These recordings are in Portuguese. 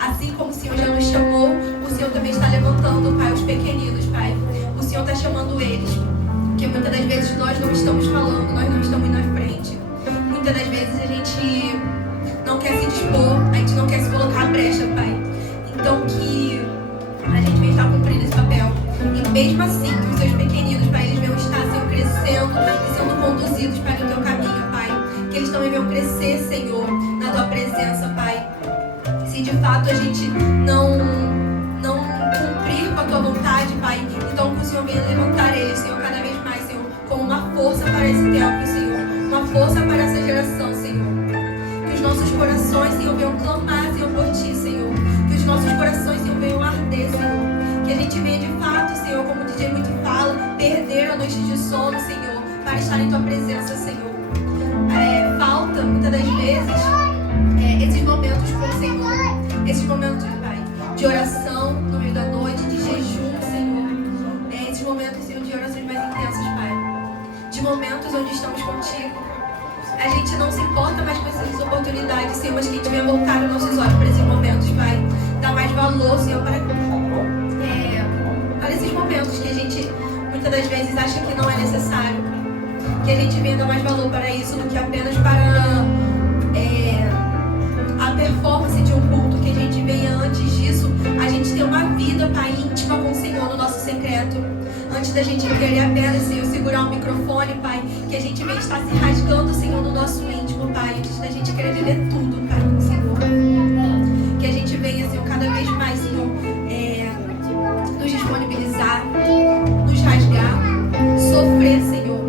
Assim como o Senhor já nos chamou, o Senhor também está levantando, Pai, os pequeninos, Pai. O Senhor está chamando eles, porque muitas das vezes nós não estamos falando, nós não estamos indo à frente. Muitas das vezes a gente não quer se dispor, a gente não quer se colocar à brecha, Pai. Então que a gente vem estar cumprindo esse papel. E mesmo assim, que os seus pequeninos, Pai, eles venham estar, Senhor, crescendo e sendo conduzidos para o teu caminho, Pai. Que eles também venham crescer, Senhor, na tua presença, Pai. Se de fato a gente não cumprir com a tua vontade, Pai, então que o Senhor venha levantar eles, Senhor, cada vez mais, Senhor, como uma força para esse tempo, Senhor. Uma força para essa geração, Senhor. Que os nossos corações, Senhor, venham clamar, Senhor, por Ti, Senhor. Que os nossos corações, Senhor, venham arder, Senhor. Que a gente venha de fato, Senhor, como o DJ muito fala, perder a noite de sono, Senhor, para estar em Tua presença, Senhor. Falta, muitas das vezes, esses momentos com o Senhor. Esses momentos, Pai, de oração no meio da noite, de jejum, Senhor. Esses momentos, Senhor, de orações mais intensas, Pai. De momentos onde estamos contigo. A gente não se importa mais com essas oportunidades, Senhor, mas que a gente venha voltar os nossos olhos para esses momentos, Pai. Dar mais valor, Senhor, para esses momentos que a gente muitas das vezes acha que não é necessário. Que a gente venha dar mais valor para isso do que apenas para a performance de um culto. Que a gente venha antes disso, a gente ter uma vida, Pai, íntima com o Senhor no nosso secreto. Antes da gente querer apenas, Senhor, segurar o microfone, Pai, que a gente venha estar se rasgando, Senhor, no nosso íntimo, Pai. Antes da gente querer viver tudo, Pai, com o Senhor. Que a gente venha, Senhor, cada vez mais, Senhor, nos disponibilizar, nos rasgar, sofrer, Senhor.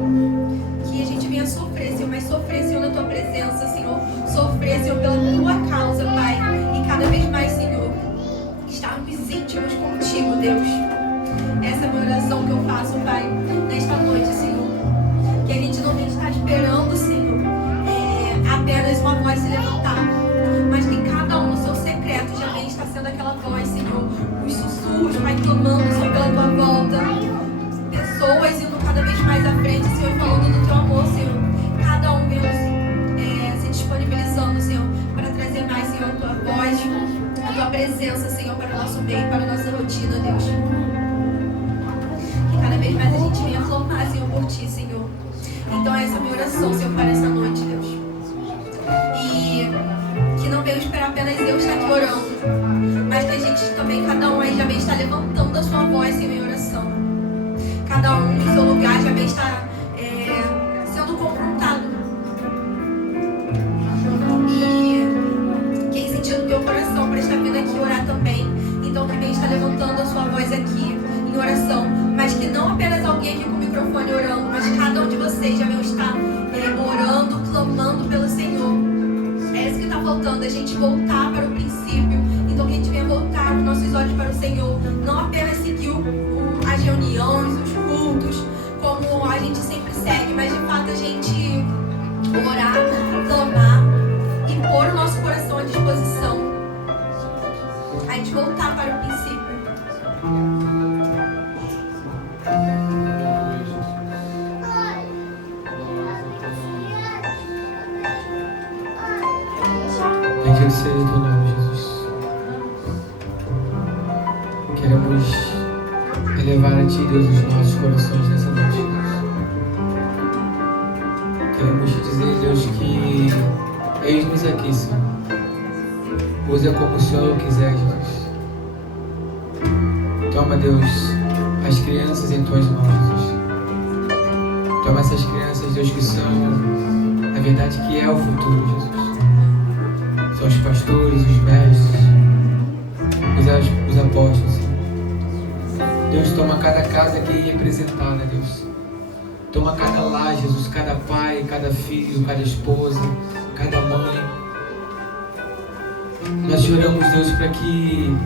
Que a gente venha sofrer, Senhor, mas sofrer, Senhor, na Tua presença, Senhor. Sofrer, Senhor, pela Tua causa, Pai. E cada vez mais, Senhor, estarmos íntimos contigo, Deus. Essa é a minha oração que eu faço, Pai, nesta noite, Senhor. Que a gente não venha estar esperando, Senhor, apenas uma voz se levantar, mas que cada um no seu secreto já venha estar sendo aquela voz, Senhor. Os sussurros, Pai, clamando, Senhor, pela Tua volta. Pessoas indo cada vez mais à frente, Senhor, falando do Teu amor, Senhor. Cada um venha se disponibilizando, Senhor, para trazer mais, Senhor, a Tua voz, a Tua presença, Senhor, para o nosso meio, para a nossa rotina, Deus. Cada vez mais a gente venha clamar, Senhor, por Ti, Senhor. Então essa é a minha oração, Senhor, para essa noite, Deus. E que não venham esperar apenas eu estar aqui orando, mas que a gente também, cada um aí já vem estar levantando a sua voz, Senhor, em oração. Cada um no seu lugar já vem estar sendo confrontado. E quem sentir no teu coração para estar vindo aqui orar também, então que vem estar levantando a sua voz aqui em oração. Mas que não apenas alguém aqui com o microfone orando, mas cada um de vocês já vão estar orando, clamando pelo Senhor. É isso que está faltando, a gente voltar para o princípio. Então que a gente venha voltar os nossos olhos para o Senhor. Não apenas seguir as reuniões, os cultos, como a gente sempre segue, mas de fato a gente orar, clamar e pôr o nosso coração à disposição. A gente voltar para o princípio. Bendito seja o Teu nome, Jesus. Queremos elevar a Ti, Deus, os nossos corações nessa noite, Jesus. Queremos te dizer, Deus, que eis-nos aqui, Senhor. Usa como o Senhor quiser, Jesus. Toma, Deus, as crianças em Tuas mãos, Jesus. Toma essas crianças, Deus, que são a verdade, que é o futuro, Jesus. São os pastores, os mestres, os apóstolos. Deus, toma cada casa aqui representada, Deus. Toma cada lar, Jesus, cada pai, cada filho, cada esposa, cada mãe. Nós te oramos, Deus, para que,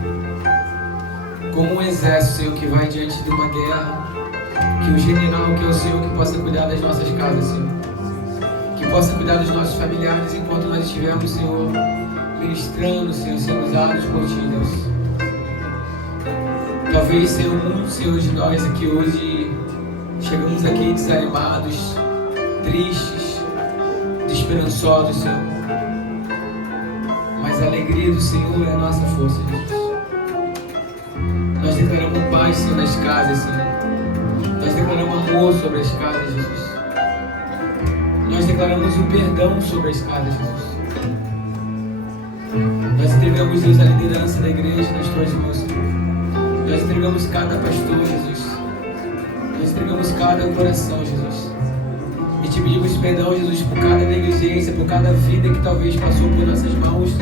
como um exército, Senhor, que vai diante de uma guerra, que o general, que é o Senhor, que possa cuidar das nossas casas, Senhor. Que possa cuidar dos nossos familiares enquanto nós estivermos, Senhor, ministrando, Senhor, sendo usados por Ti, Deus. Talvez, Senhor, muitos, Senhor, de nós aqui hoje chegamos aqui desanimados, tristes, desesperançosos, Senhor. Mas Mas a alegria do Senhor é a nossa força, Jesus. Nós declaramos paz, Senhor, nas casas, Senhor. Nós declaramos amor sobre as casas, Jesus. Nós declaramos o perdão sobre as casas, Jesus. Nós entregamos, Deus, a liderança da igreja nas tuas mãos, Senhor. Nós entregamos cada pastor, Jesus. Nós entregamos cada coração, Jesus. E te pedimos perdão, Jesus, por cada negligência, por cada vida que talvez passou por nossas mãos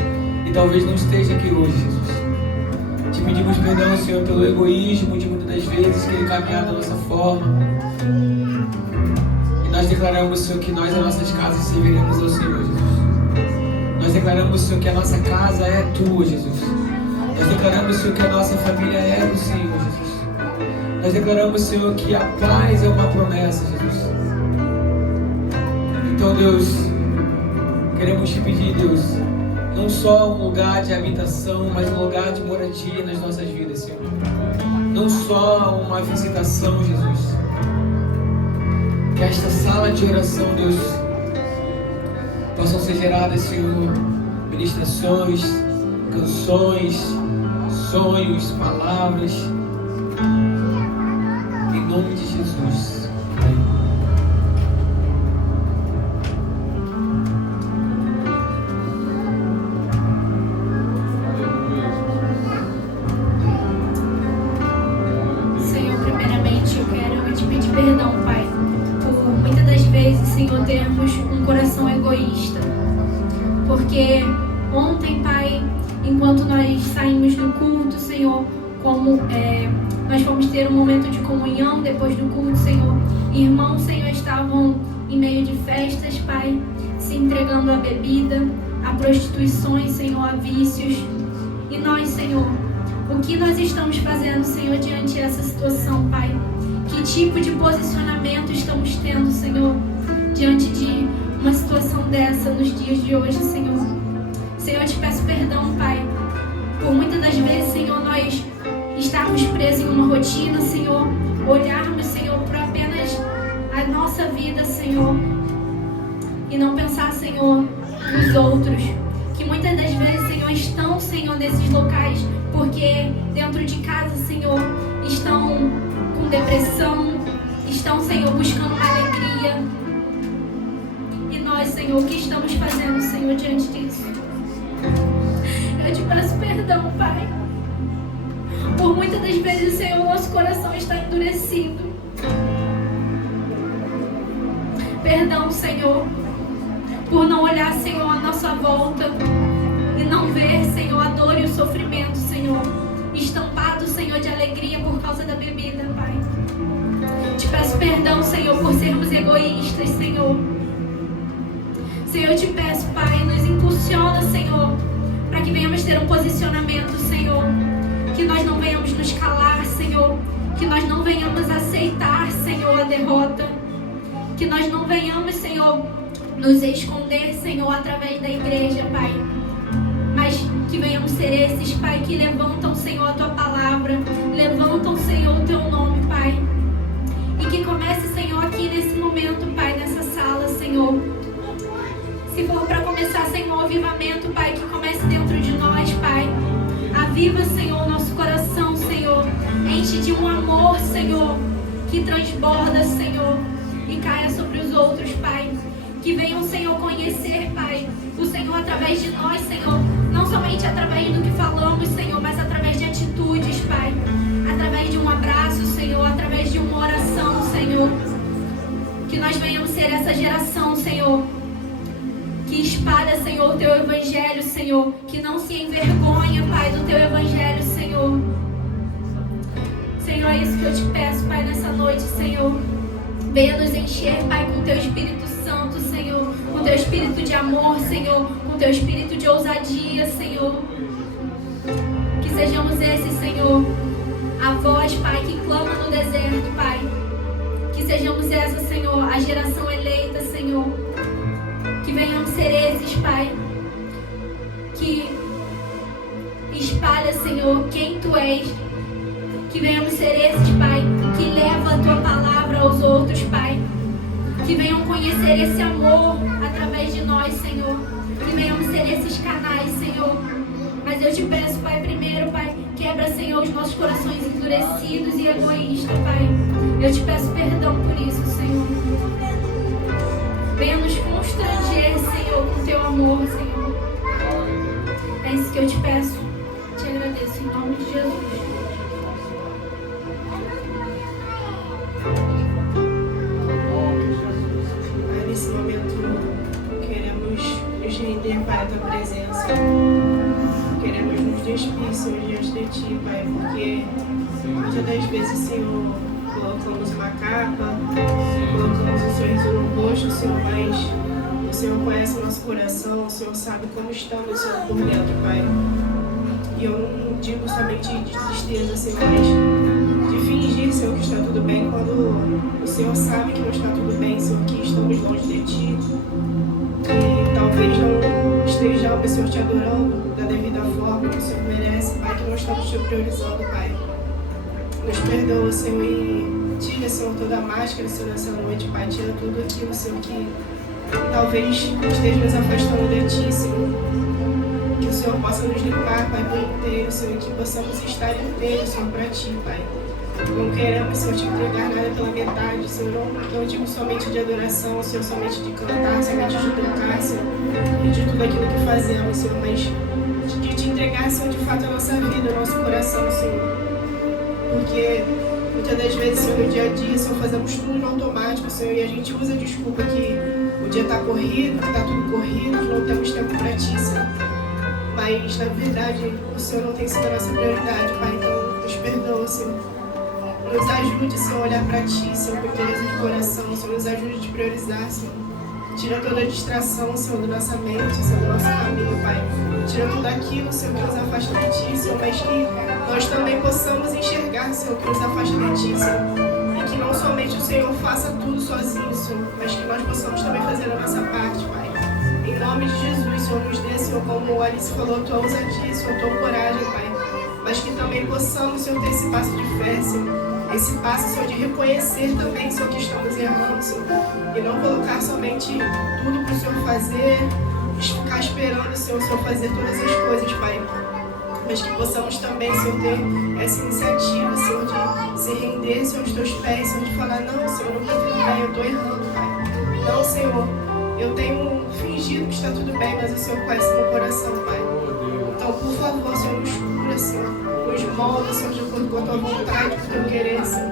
e talvez não esteja aqui hoje, Jesus. Te pedimos perdão, Senhor, pelo egoísmo de muitas das vezes que ele caminha da nossa forma. E nós declaramos, Senhor, que nós, as nossas casas, serviremos ao Senhor, Jesus. Nós declaramos, Senhor, que a nossa casa é tua, Jesus. Nós declaramos, Senhor, que a nossa família é do Senhor, Jesus. Nós declaramos, Senhor, que a paz é uma promessa, Jesus. Então, Deus, queremos te pedir, Deus, não só um lugar de habitação, mas um lugar de moradia nas nossas vidas, Senhor. Não só uma visitação, Jesus. Que esta sala de oração, Deus, possam ser geradas, Senhor, ministrações, canções, sonhos, palavras. Em nome de Jesus. Senhor, primeiramente eu quero te pedir perdão, Pai, por muitas das vezes, Senhor, termos um coração egoísta. Porque ontem, Pai, enquanto nós saímos do culto, Senhor, como nós fomos ter um momento de comunhão depois do culto, Senhor, irmãos, Senhor, estavam em meio de festas, Pai, se entregando à bebida, a prostituições, Senhor, a vícios. E nós, Senhor, o que nós estamos fazendo, Senhor, diante dessa situação, Pai? Que tipo de posicionamento estamos tendo, Senhor, diante de uma situação dessa nos dias de hoje, Senhor? Senhor, eu te peço perdão, Pai, por muitas das vezes, Senhor, nós estarmos presos em uma rotina, Senhor, olharmos, Senhor, para apenas a nossa vida, Senhor, e não pensar, Senhor, nos outros, que muitas das vezes, Senhor, estão, Senhor, nesses locais, porque dentro de casa, Senhor, estão com depressão, estão, Senhor, buscando uma alegria. E nós, Senhor, o que estamos fazendo, Senhor, diante disso? Eu te peço perdão, Pai. Por muitas das vezes, Senhor, nosso coração está endurecido. Perdão, Senhor, por não olhar, Senhor, à nossa volta e não ver, Senhor, a dor e o sofrimento, Senhor, estampado, Senhor, de alegria por causa da bebida, Pai. Te peço perdão, Senhor, por sermos egoístas, Senhor. Senhor, eu te peço, Pai, nos impulsiona, Senhor, para que venhamos ter um posicionamento, Senhor, que nós não venhamos nos calar, Senhor, que nós não venhamos aceitar, Senhor, a derrota, que nós não venhamos, Senhor, nos esconder, Senhor, através da igreja, Pai, mas que venhamos ser esses, Pai, que levantam, Senhor, a Tua palavra, levantam, Senhor, o Teu nome, Pai, e que comece, Senhor, aqui nesse momento, Pai, nessa sala, Senhor. Se for para começar, Senhor, um avivamento, Pai, que comece dentro de nós, Pai. Aviva, Senhor, nosso coração, Senhor. Enche de um amor, Senhor, que transborda, Senhor, e caia sobre os outros, Pai. Que venham, Senhor, conhecer, Pai, o Senhor através de nós, Senhor. Não somente através do que falamos, Senhor, mas através de atitudes, Pai. Através de um abraço, Senhor, através de uma oração, Senhor. Que nós venhamos ser essa geração, Senhor, que espalha, Senhor, o Teu Evangelho, Senhor. Que não se envergonha, Pai, do Teu Evangelho, Senhor. Senhor, é isso que eu te peço, Pai, nessa noite, Senhor. Venha nos encher, Pai, com o Teu Espírito Santo, Senhor. Com o Teu Espírito de amor, Senhor. Com o Teu Espírito de ousadia, Senhor. Que sejamos esses, Senhor, a voz, Pai, que clama no deserto, Pai. Que sejamos essa, Senhor, a geração eleita, Senhor. Que venhamos ser esses, Pai, que espalha, Senhor, quem Tu és. Que venhamos ser esses, Pai, que leva a Tua palavra aos outros, Pai. Que venham conhecer esse amor através de nós, Senhor. Que que venhamos ser esses canais, Senhor. Mas eu te peço, Pai, primeiro, Pai, quebra, Senhor, os nossos corações endurecidos e egoístas, Pai. Eu te peço perdão por isso, Senhor. Venha nos constranger, Senhor, com teu amor, Senhor. É isso que eu te peço. Te agradeço em nome de Jesus. Pai, nesse momento queremos nos render para a tua presença. Queremos nos despir, Senhor, diante de ti, Pai, porque muitas das vezes, Senhor, colocamos uma capa, colocamos um sorriso no rosto, Senhor, mas o Senhor conhece o nosso coração, o Senhor sabe como estamos, Senhor, por dentro, Pai. E eu não digo somente de tristeza, Senhor, mas de fingir, Senhor, que está tudo bem, quando o Senhor sabe que não está tudo bem, Senhor, que estamos longe de ti. E talvez não estejamos, Senhor, te adorando da devida forma que o Senhor merece, Pai, que não estamos te priorizando, Pai. Nos perdoa, Senhor, e tira, Senhor, toda a máscara, Senhor, nessa noite, Pai. Tira tudo aquilo, Senhor, que talvez esteja nos afastando de ti, Senhor. Que o Senhor possa nos limpar, Pai, por inteiro, Senhor, e que possamos estar inteiros, Senhor, para ti, Pai. Não queremos, Senhor, te entregar nada pela metade, Senhor. Não digo somente de adoração, Senhor, somente de cantar, somente de tocar, Senhor, e de tudo aquilo que fazemos, Senhor, mas de te entregar, Senhor, de fato a nossa vida, o nosso coração, Senhor. Porque muitas das vezes, Senhor, no dia a dia, Senhor, fazemos tudo no automático, Senhor, e a gente usa a desculpa que o dia está corrido, que está tudo corrido, que não temos tempo para ti, Senhor. Mas, na verdade, o Senhor não tem sido a nossa prioridade, Pai, então nos perdoa, Senhor. Nos ajude, Senhor, a olhar para ti, Senhor, com interesse de coração, Senhor, nos ajude a te priorizar, Senhor. Tira toda a distração, Senhor, da nossa mente, Senhor, do nosso caminho, Pai. Tira tudo aquilo, Senhor, que nos afasta de ti, Senhor, mas que nós também possamos enxergar, Senhor, que nos afasta de ti, Senhor. E que não somente o Senhor faça tudo sozinho, Senhor, mas que nós possamos também fazer a nossa parte, Pai. Em nome de Jesus, Senhor, nos dê, Senhor, como o Alice falou, tua ousadia, Senhor, tua coragem, Pai. Mas que também possamos, Senhor, ter esse passo de fé, Senhor. Esse passo, Senhor, de reconhecer também, Senhor, que estamos errando, Senhor. E não colocar somente tudo para o Senhor fazer, ficar esperando, Senhor, o Senhor fazer todas as coisas, Pai. Mas que possamos também, Senhor, ter essa iniciativa, Senhor, de se render, Senhor, aos teus pés, Senhor, de falar, não, Senhor, não está tudo bem, eu estou errando, Pai. Não, Senhor, eu tenho fingido que está tudo bem, mas o Senhor conhece meu coração, Pai. Então, por favor, Senhor, nos cura, Senhor. Nos molda, Senhor, de acordo com a tua vontade, com o teu querer, Senhor.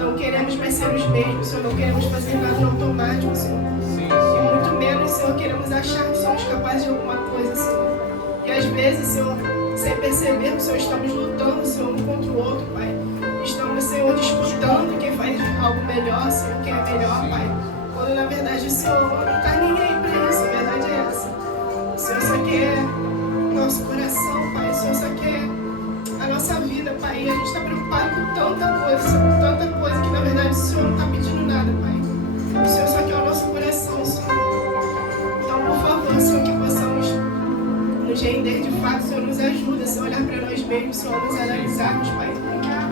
Não queremos mais ser os mesmos, Senhor. Não queremos fazer nada no automático, Senhor. E muito menos, Senhor, queremos achar que somos capazes de alguma coisa, Senhor. E às vezes, Senhor, sem perceber, Senhor, estamos lutando, Senhor, um contra o outro, Pai. Estamos, Senhor, disputando quem faz algo melhor, Senhor, quem é melhor, Pai. Quando, na verdade, o Senhor não está nem aí para isso, a verdade é essa. O Senhor só quer nosso coração, Pai. O Senhor só quer a nossa vida, Pai. E a gente está preocupado com tanta coisa, Senhor, com tanta coisa que, na verdade, o Senhor não está pedindo nada, Pai. O Senhor só quer o nosso coração, Senhor. Então, por favor, Senhor, que possamos nos render de fato, Senhor, nos ajuda, Senhor, olhar para nós mesmos, Senhor, nos analisarmos, Pai.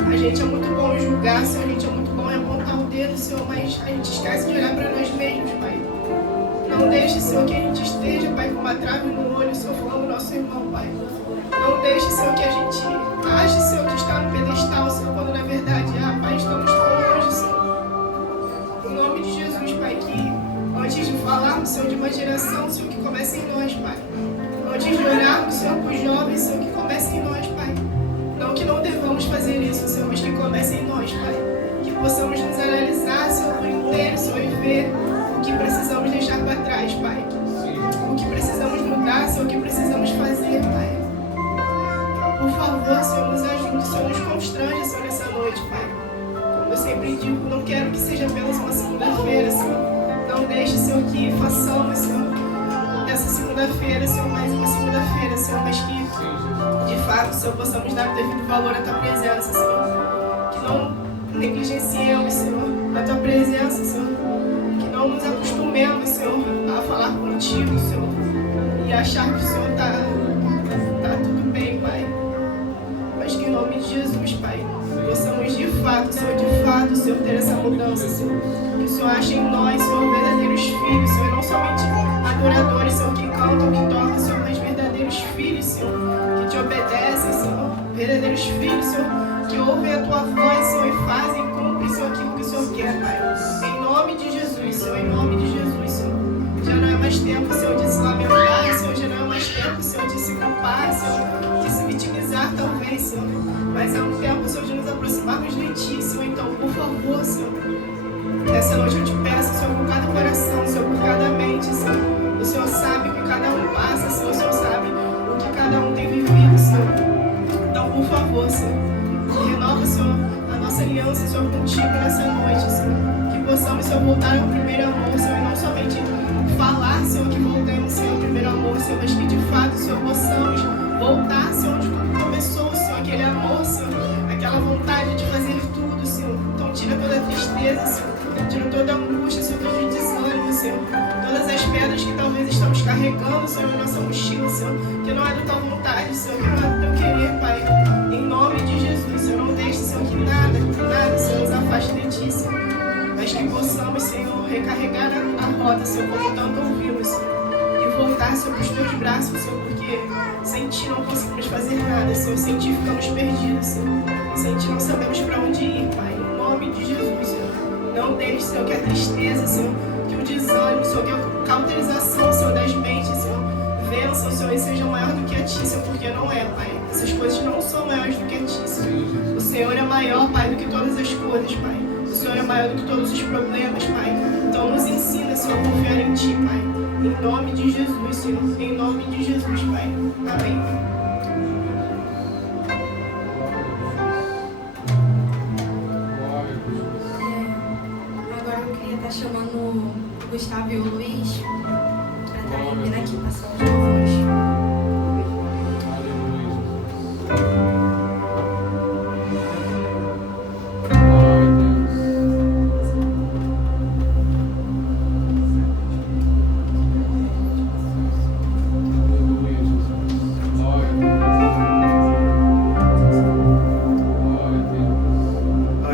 A gente é muito bom em julgar, Senhor, a gente é muito bom em apontar o dedo, Senhor, mas a gente esquece de olhar para nós mesmos, Pai. Não deixe, Senhor, que a gente esteja, Pai, com uma trave no olho, Senhor, falando o nosso irmão, Pai. Não deixe, Senhor, que a gente ache, Senhor, que está no pedestal, Senhor, quando na verdade, Pai, estamos tão longe, Senhor. Em nome de Jesus, Pai, que antes de falarmos, Senhor, de uma geração, Senhor, que comece em nós, Pai. Antes de orarmos, Senhor, para os jovens, Senhor, que comece em nós, Pai. Não que não devamos fazer isso, Senhor, mas que comece em nós, Pai. Que possamos nos analisar, Senhor, por inteiro, Senhor, e ver o que precisamos deixar para trás, Pai. O que precisamos mudar, Senhor, o que precisamos fazer, Pai. Por favor, Senhor, nos ajude, Senhor, nos constrange, Senhor, nessa noite, Pai. Como eu sempre digo, não quero que seja apenas uma segunda-feira, Senhor. Não deixe, Senhor, que façamos, Senhor, dessa segunda-feira, Senhor, mais uma segunda-feira, Senhor, mas que, de fato, Senhor, possamos dar o devido valor à Tua presença, Senhor. Que não negligenciemos, Senhor, a Tua presença, Senhor. Que não nos acostumemos, Senhor, a falar contigo, Senhor, e achar que o Senhor está tudo bem, Pai. Mas que em nome de Jesus, Pai, possamos de fato, Senhor, ter essa mudança, Senhor. Que o Senhor ache em nós, Senhor, verdadeiros filhos, Senhor, e não somente adoradores, Senhor, que cantam, que tocam, Senhor, mas verdadeiros filhos, Senhor, que te obedecem, Senhor, verdadeiros filhos, Senhor, que ouvem a tua voz, Senhor, e fazem, cumprem, Senhor, aquilo que o Senhor quer, Pai. Em nome de Jesus, Senhor, em nome de Jesus, Senhor. Já não é mais tempo, Senhor, de se lamentar, Senhor, já não é mais tempo, Senhor, de se culpar, Senhor, de se vitimizar, talvez, Senhor. Mas é um tempo, Senhor, de nos aproximarmos de Ti, Senhor. Então, por favor, Senhor, nessa noite eu te peço, Senhor, por cada coração, Senhor, por cada mente, Senhor. O Senhor sabe o que cada um passa, Senhor. O Senhor sabe o que cada um tem vivido, Senhor. Então, por favor, Senhor, renova, Senhor, a nossa aliança, Senhor, contigo nessa noite, Senhor. Que possamos, Senhor, voltar ao primeiro amor, Senhor, e não somente falar, Senhor, que voltemos, Senhor, ao primeiro amor, Senhor, mas que de fato, Senhor, possamos voltar, Senhor, onde tudo começou, Senhor, aquele amor, Senhor, aquela vontade de fazer tudo, Senhor. Então, tira toda a tristeza, Senhor, tira toda a angústia, Senhor, todo o desânimo, Senhor, todas as pedras que talvez estamos carregando, Senhor, na nossa mochila, Senhor, que não é da tua vontade, Senhor, que não é do teu querer, Pai. Em nome de Jesus, Senhor, não deixe, Senhor, que nada, Senhor, nos afaste de Ti, Senhor. Mas que possamos, Senhor, recarregar a roda, Senhor, como tanto ouvimos, Senhor. E voltar, Senhor, para os Teus braços, Senhor, porque sem Ti não conseguimos fazer nada, Senhor. Sem Ti ficamos perdidos, Senhor. Sem Ti não sabemos para onde ir, Pai. Em nome de Jesus, Senhor. Não deixe, Senhor, que a tristeza, Senhor, que o desânimo, Senhor, que a cauterização, Senhor, das mentes, Senhor, vençam, Senhor, e sejam maior do que a Ti, Senhor, porque não é, Pai. Essas coisas não são maiores do que a Ti, Senhor. O Senhor é maior, Pai, do que todas as coisas, Pai. O Senhor é maior do que todos os problemas, Pai. Então nos ensina, Senhor, a confiar em Ti, Pai. Em nome de Jesus, Senhor. Em nome de Jesus, Pai. Amém. Agora eu queria estar chamando o Gustavo e o Luiz para estarem vindo aqui passar os louvores.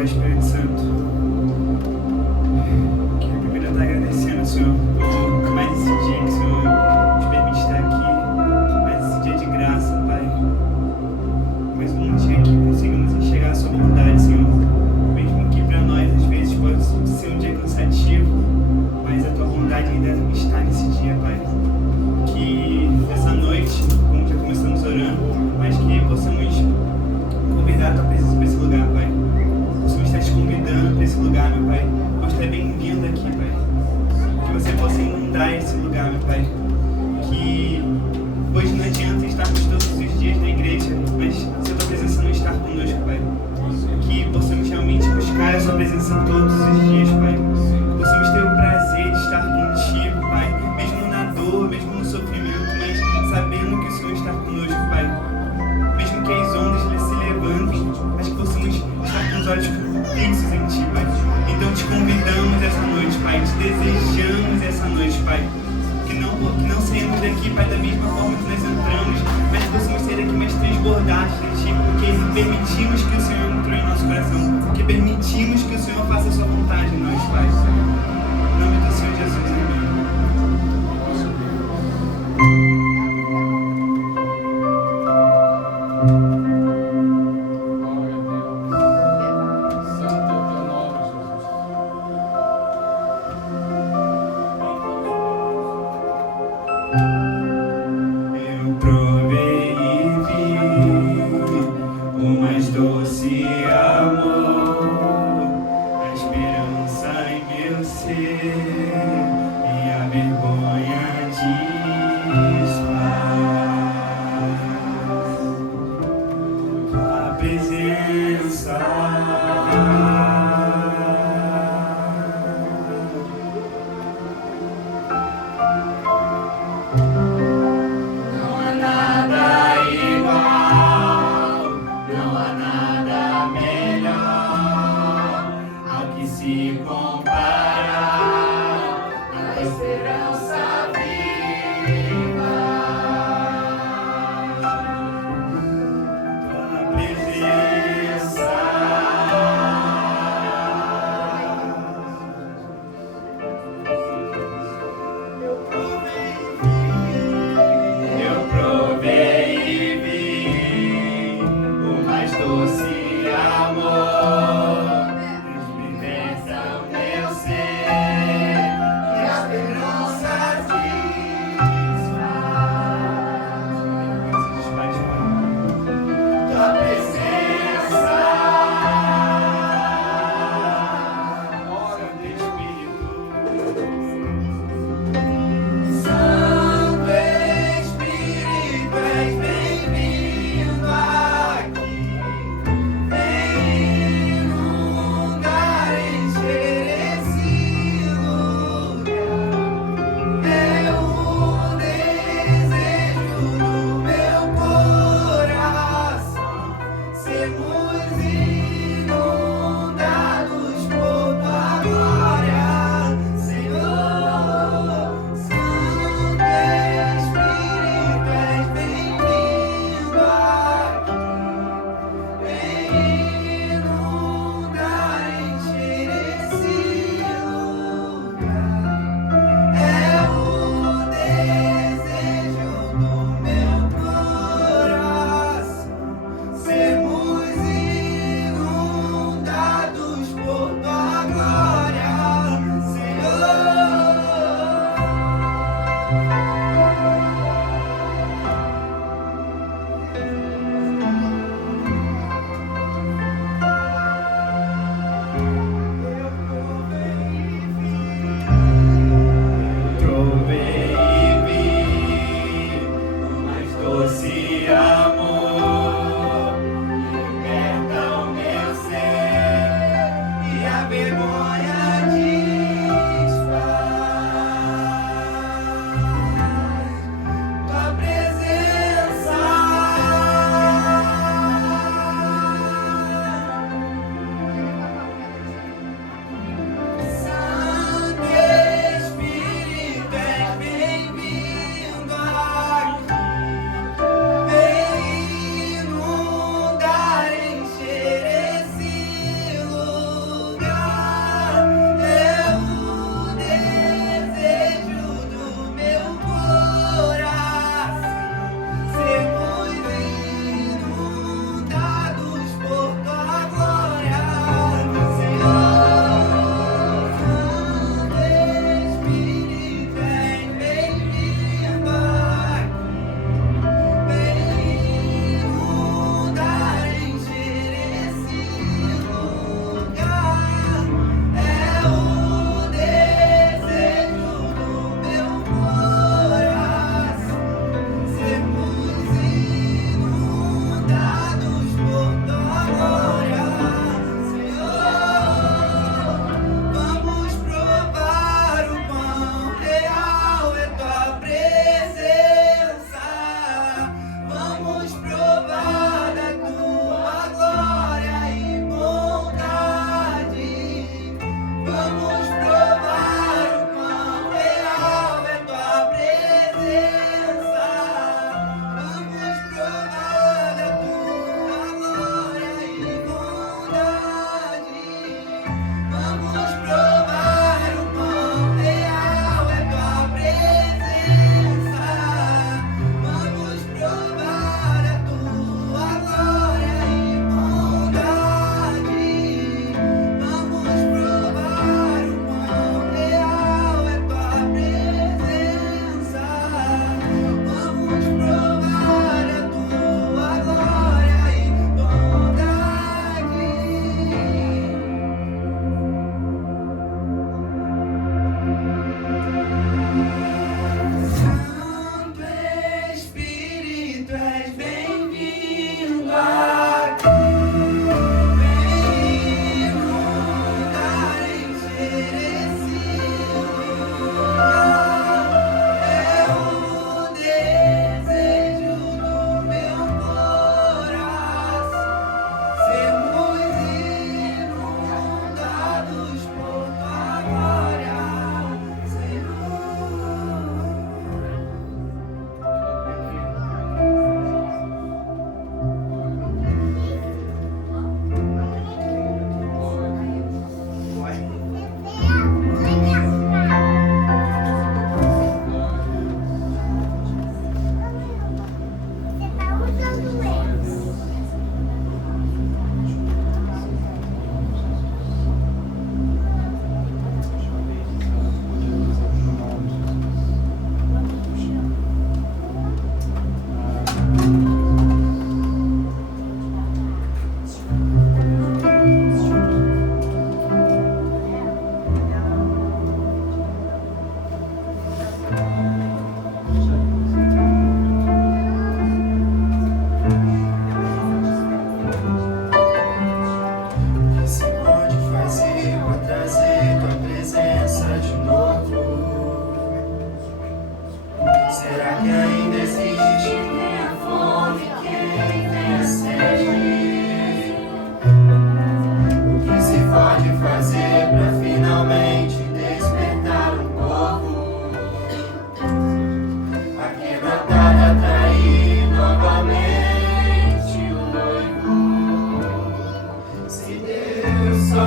Espírito Santo, queria primeiro estar agradecendo, Senhor, por mais esse dia que o Senhor nos permite estar aqui, mais esse dia de graça, Pai. Mais um dia que conseguimos enxergar a Sua bondade, Senhor. Mesmo que para nós às vezes pode ser um dia cansativo, mas a Tua bondade ainda está nesse dia, Pai. Que essa noite, como já começamos orando, mas que possamos convidar a Tua presença para esse lugar, Pai. O Senhor está te convidando para esse lugar, meu Pai. Você é bem-vindo aqui, Pai. Que você possa inundar esse lugar, meu Pai. Que hoje não adianta estarmos todos os dias na igreja, mas se a Tua presença não estar conosco, Pai. Que possamos realmente buscar a Sua presença todos os dias, Pai. Que possamos ter o prazer de estar contigo, Pai. Mesmo na dor, mesmo no sofrimento, mas sabendo que o Senhor está conosco, Pai. Mesmo que as ondas se levantem, mas que possamos estar com os olhos fixos em Ti, Pai. Então te convidamos essa noite, Pai. Te desejamos essa noite, Pai. Que não saímos daqui, Pai, da mesma forma que nós entramos, mas que possamos sair daqui mais transbordados de Ti, porque permitimos que o Senhor entrou em nosso coração, porque permitimos que o Senhor faça a Sua vontade em nós, Pai. Em nome do Senhor Jesus, amém. Eu provei e vi o mais doce amor, a esperança em meu ser e a vergonha desfaz. A presença se comparar à esperança viva. Tua presença Sermos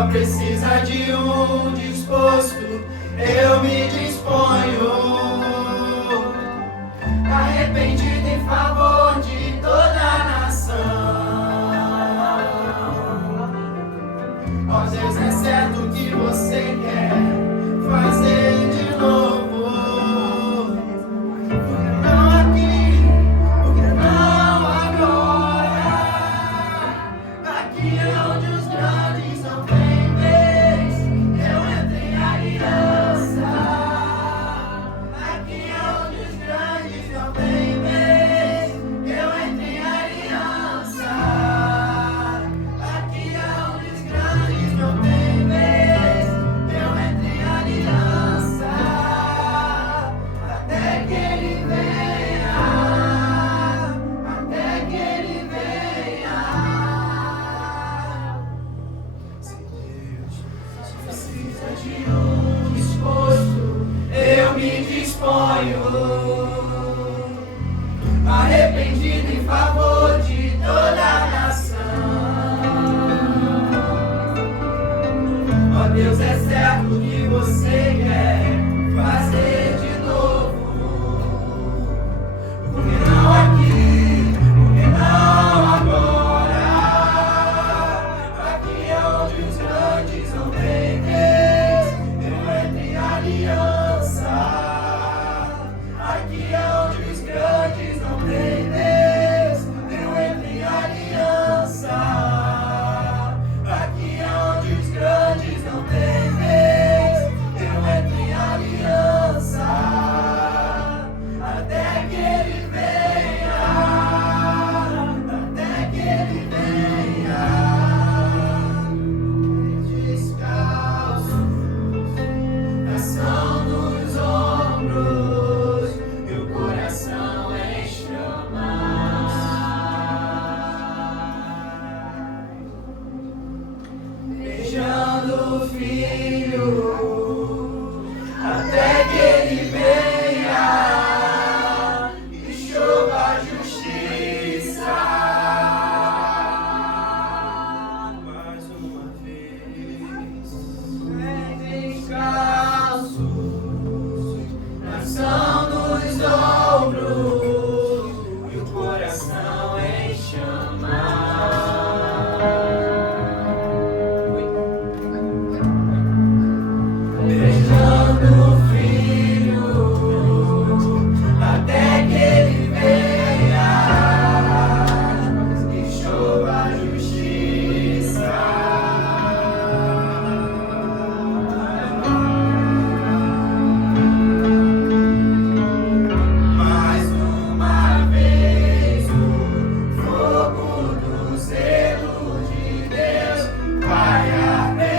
precisa de um disposto, eu me disponho. Arrependido em favor de toda a nação. Ó Deus, é certo que você quer fazer de novo. Não aqui, porque não agora. Aqui é onde os grandes não têm vez. Eu entro em aliança. Aqui é onde os grandes não têm vez. Eu entro em aliança. Aqui é onde os grandes não têm vez. Eu entro em aliança. Até que ele venha. Até que ele venha. Se Deus precisa de um disposto, eu me disponho. Arrependido em favor de toda a nação. Ó Deus, é certo que você quer fazer de novo. Porque não aqui, porque não agora. Aqui é onde os grandes não têm vez. Eu entro em aliança. Aqui é onde os grandes não têm vez. Eu entro em aliança. Aqui é onde os grandes não têm vez. Eu entro em aliança. Até que ele venha. Até que ele venha. Descalço, ação nos ombros e o coração em chamas. Beijando o filho até que ele venha e chova a justiça. Mais uma vez, descalços, nação nos ombros e o coração em chamas. Beijando o filho até que ele venha e chova a justiça. Mais uma vez o fogo do zelo de Deus vai arder.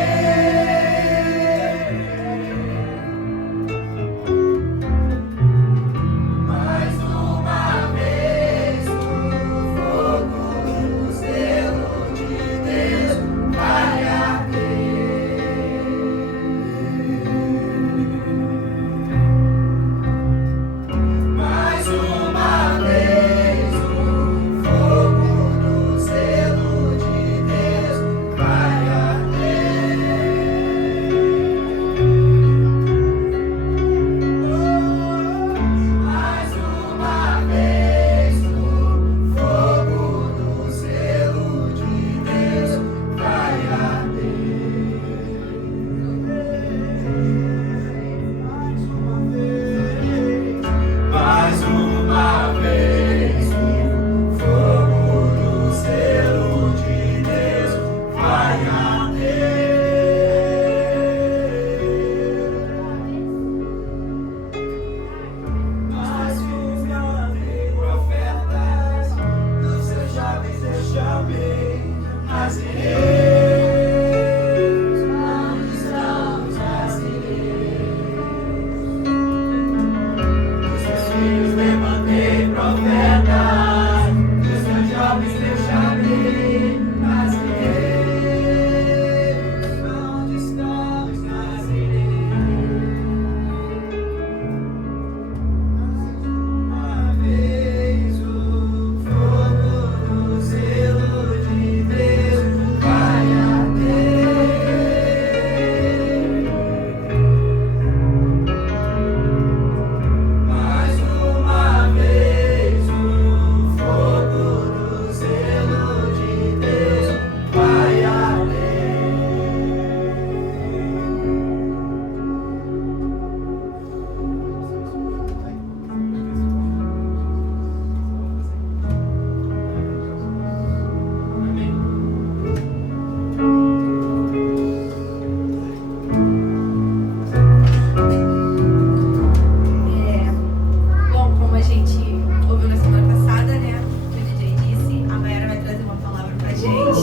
Mais uma vez o fogo do zelo de Deus vai arder. Mais uma vez o fogo do zelo de Deus vai arder. Mais uma vez o fogo do zelo de Deus vai arder. Mais uma vez o fogo do zelo de Deus vai arder. Mais uma vez profetas dos seus jovens eu chamei, brasileiros, não estamos brasileiros. Dos seus filhos levantei profetas, dos seus jovens eu chamei, brasileiros, onde estão os brasileiros? Uma vez o fogo do zelo de Deus vai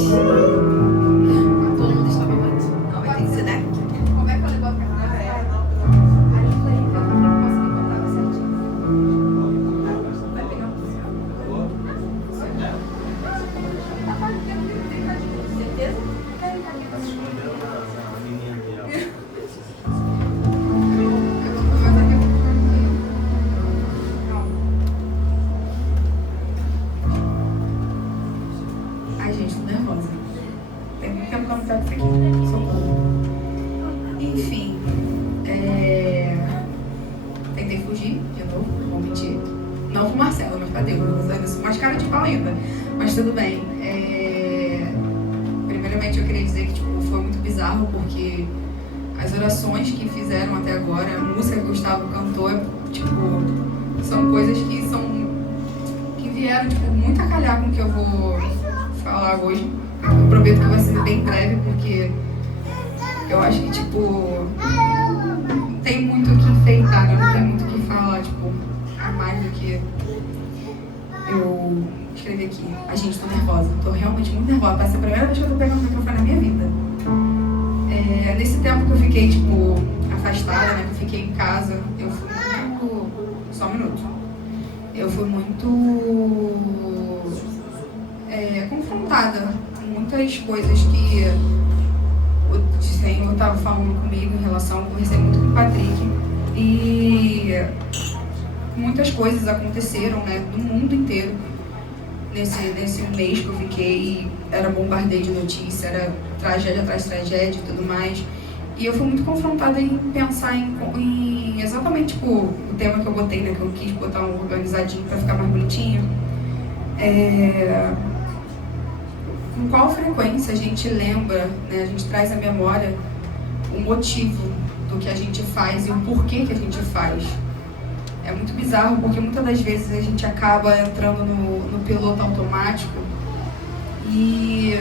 Todo mundo está babando. Não, vai ter que ser, né? Como é que eu levo a câmera? Vai pegar o certeza? Ai, gente, tô nervosa. Tem muito tempo que eu não pego isso aqui. Socorro. Enfim, tentei fugir de novo, não vou mentir. Não com o Marcelo, mas pra Deus. Eu sou mais cara de pau ainda. Mas tudo bem. Primeiramente, eu queria dizer que foi muito bizarro, porque as orações que fizeram até agora, a música que o Gustavo cantou, são coisas que vieram muito a calhar com o que eu vou falar hoje. Eu prometo que vai ser bem breve, porque eu acho que, não tem muito o que enfeitar, né? Não tem muito o que falar, a mais do que eu escrevi aqui. A gente, tô nervosa, tô realmente muito nervosa. Vai ser a primeira vez que eu tô pegando o microfone na minha vida. Nesse tempo que eu fiquei, afastada, né? Que eu fiquei em casa, eu fui muito... Só um minuto. Eu fui muito... confrontada com muitas coisas que o Senhor estava falando comigo em relação... Eu conversei muito com o Patrick. E muitas coisas aconteceram, né? No mundo inteiro. Nesse mês que eu fiquei, era bombardeio de notícia, era tragédia atrás de tragédia e tudo mais. E eu fui muito confrontada em pensar em exatamente o tema que eu botei, né? Que eu quis botar um organizadinho para ficar mais bonitinho. Com qual frequência a gente lembra, né? A gente traz à memória o motivo do que a gente faz e o porquê que a gente faz. É muito bizarro, porque muitas das vezes a gente acaba entrando no piloto automático e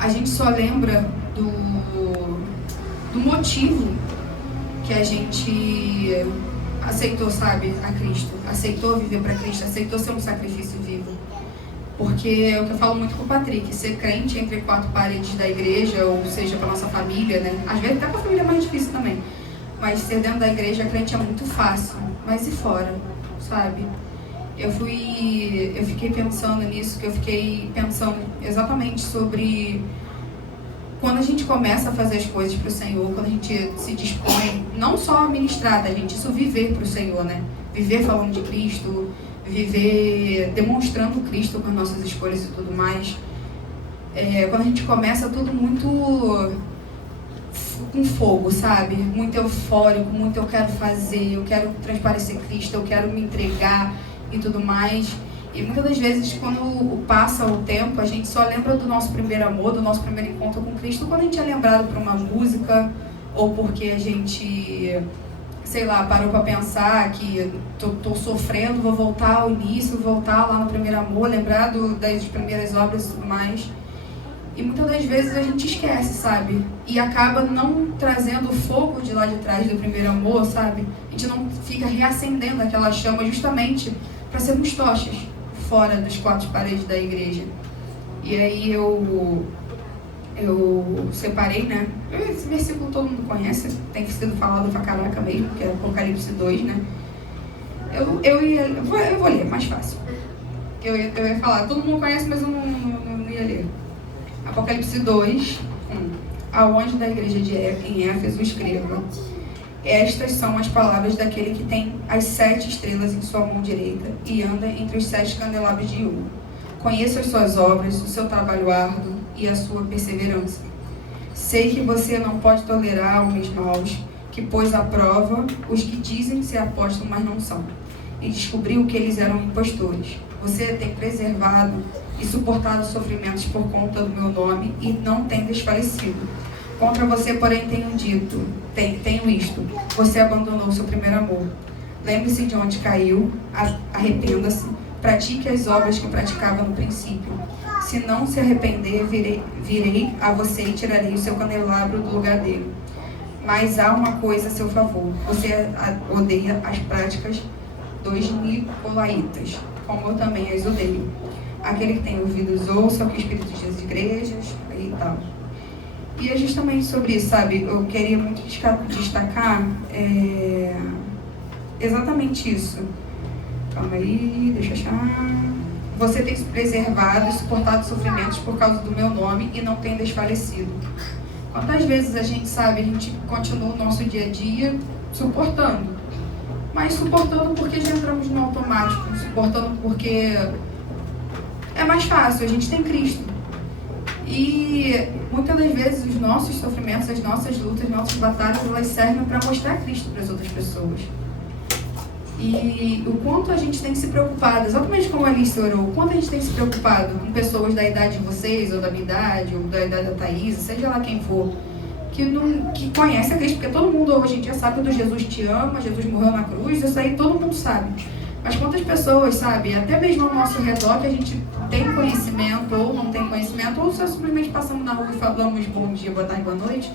a gente só lembra do motivo que a gente aceitou, sabe, a Cristo, aceitou viver para Cristo, aceitou ser um sacrifício vivo. Porque é o que eu falo muito com o Patrick, ser crente entre quatro paredes da igreja, ou seja, para nossa família, né? Às vezes até para a família é mais difícil também. Mas ser dentro da igreja, crente é muito fácil. Mas e fora, sabe? Eu fiquei pensando nisso, que eu fiquei pensando exatamente sobre quando a gente começa a fazer as coisas para o Senhor, quando a gente se dispõe, não só a ministrar, tá, gente? Isso viver para o Senhor, né? Viver falando de Cristo, viver demonstrando Cristo com as nossas escolhas e tudo mais. Quando a gente começa tudo muito com fogo, sabe? Muito eufórico, muito eu quero fazer, eu quero transparecer Cristo, eu quero me entregar e tudo mais. E muitas das vezes, quando passa o tempo, a gente só lembra do nosso primeiro amor, do nosso primeiro encontro com Cristo, quando a gente é lembrado por uma música, ou porque a gente, sei lá, parou para pensar que tô sofrendo, vou voltar ao início, voltar lá no primeiro amor, lembrar das primeiras obras e tudo mais. E muitas das vezes a gente esquece, sabe? E acaba não trazendo o fogo de lá de trás do primeiro amor, sabe? A gente não fica reacendendo aquela chama justamente para sermos tochas fora das quatro paredes da igreja. E aí eu separei, né? Esse versículo todo mundo conhece, tem sido falado pra caraca mesmo, que é Apocalipse 2, né? Eu vou ler, mais fácil. Eu ia falar, todo mundo conhece, mas eu não ia ler. Apocalipse 2, 1. Ao anjo da igreja em Éfeso escreva: estas são as palavras daquele que tem as 7 estrelas em sua mão direita e anda entre os 7 candelabros de ouro. Conheço as suas obras, o seu trabalho árduo e a sua perseverança. Sei que você não pode tolerar homens maus, que pôs à prova os que dizem ser apóstolos, mas não são, e descobriu que eles eram impostores. Você tem preservado e suportado sofrimentos por conta do meu nome e não tem desfalecido. Contra você, porém, tenho isto: você abandonou o seu primeiro amor. Lembre-se de onde caiu, arrependa-se, pratique as obras que praticava no princípio. Se não se arrepender, virei a você e tirarei o seu candelabro do lugar dele. Mas há uma coisa a seu favor: você odeia as práticas dos nicolaítas, como eu também as odeio. aquele que tem ouvidos ouça o que o Espírito diz às igrejas e tal. E é justamente sobre isso, sabe? Eu queria muito destacar exatamente isso. Calma aí, deixa eu achar. Você tem se preservado e suportado sofrimentos por causa do meu nome e não tem desfalecido. Quantas vezes a gente continua o nosso dia a dia suportando, mas suportando porque já entramos no automático, suportando porque é mais fácil, a gente tem Cristo. E muitas das vezes os nossos sofrimentos, as nossas lutas, as nossas batalhas, elas servem para mostrar Cristo para as outras pessoas. E o quanto a gente tem se preocupado, exatamente como a Alice orou, o quanto a gente tem se preocupado com pessoas da idade de vocês, ou da minha idade, ou da idade da Thaís, seja lá quem for, que conhece a Cristo, porque todo mundo hoje em dia sabe que Jesus te ama, Jesus morreu na cruz, isso aí todo mundo sabe. Mas quantas pessoas, sabe, até mesmo ao nosso redor, que a gente tem conhecimento ou não tem conhecimento, ou só simplesmente passamos na rua e falamos bom dia, boa tarde, boa noite,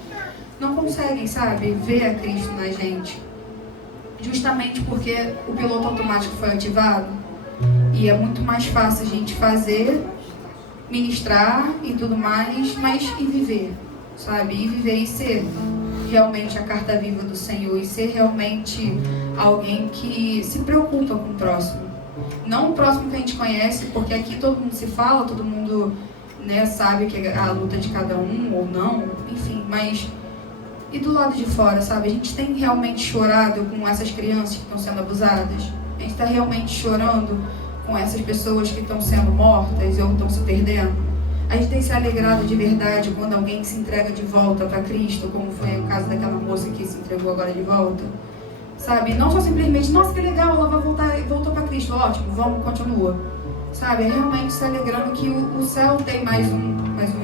não conseguem, sabe, ver a Cristo na gente. Justamente porque o piloto automático foi ativado e é muito mais fácil a gente fazer, ministrar e tudo mais, mas e viver, sabe? E viver e ser realmente a carta viva do Senhor e ser realmente alguém que se preocupa com o próximo. Não o próximo que a gente conhece, porque aqui todo mundo se fala, todo mundo, né, sabe que é a luta de cada um ou não, enfim, mas... E do lado de fora, sabe? A gente tem realmente chorado com essas crianças que estão sendo abusadas? A gente está realmente chorando com essas pessoas que estão sendo mortas ou estão se perdendo? A gente tem se alegrado de verdade quando alguém se entrega de volta para Cristo, como foi o caso daquela moça que se entregou agora de volta? Sabe? Não só simplesmente, nossa, que legal, ela vai voltou para Cristo, ótimo, vamos, continua. Sabe? É realmente se alegrando que o céu tem mais um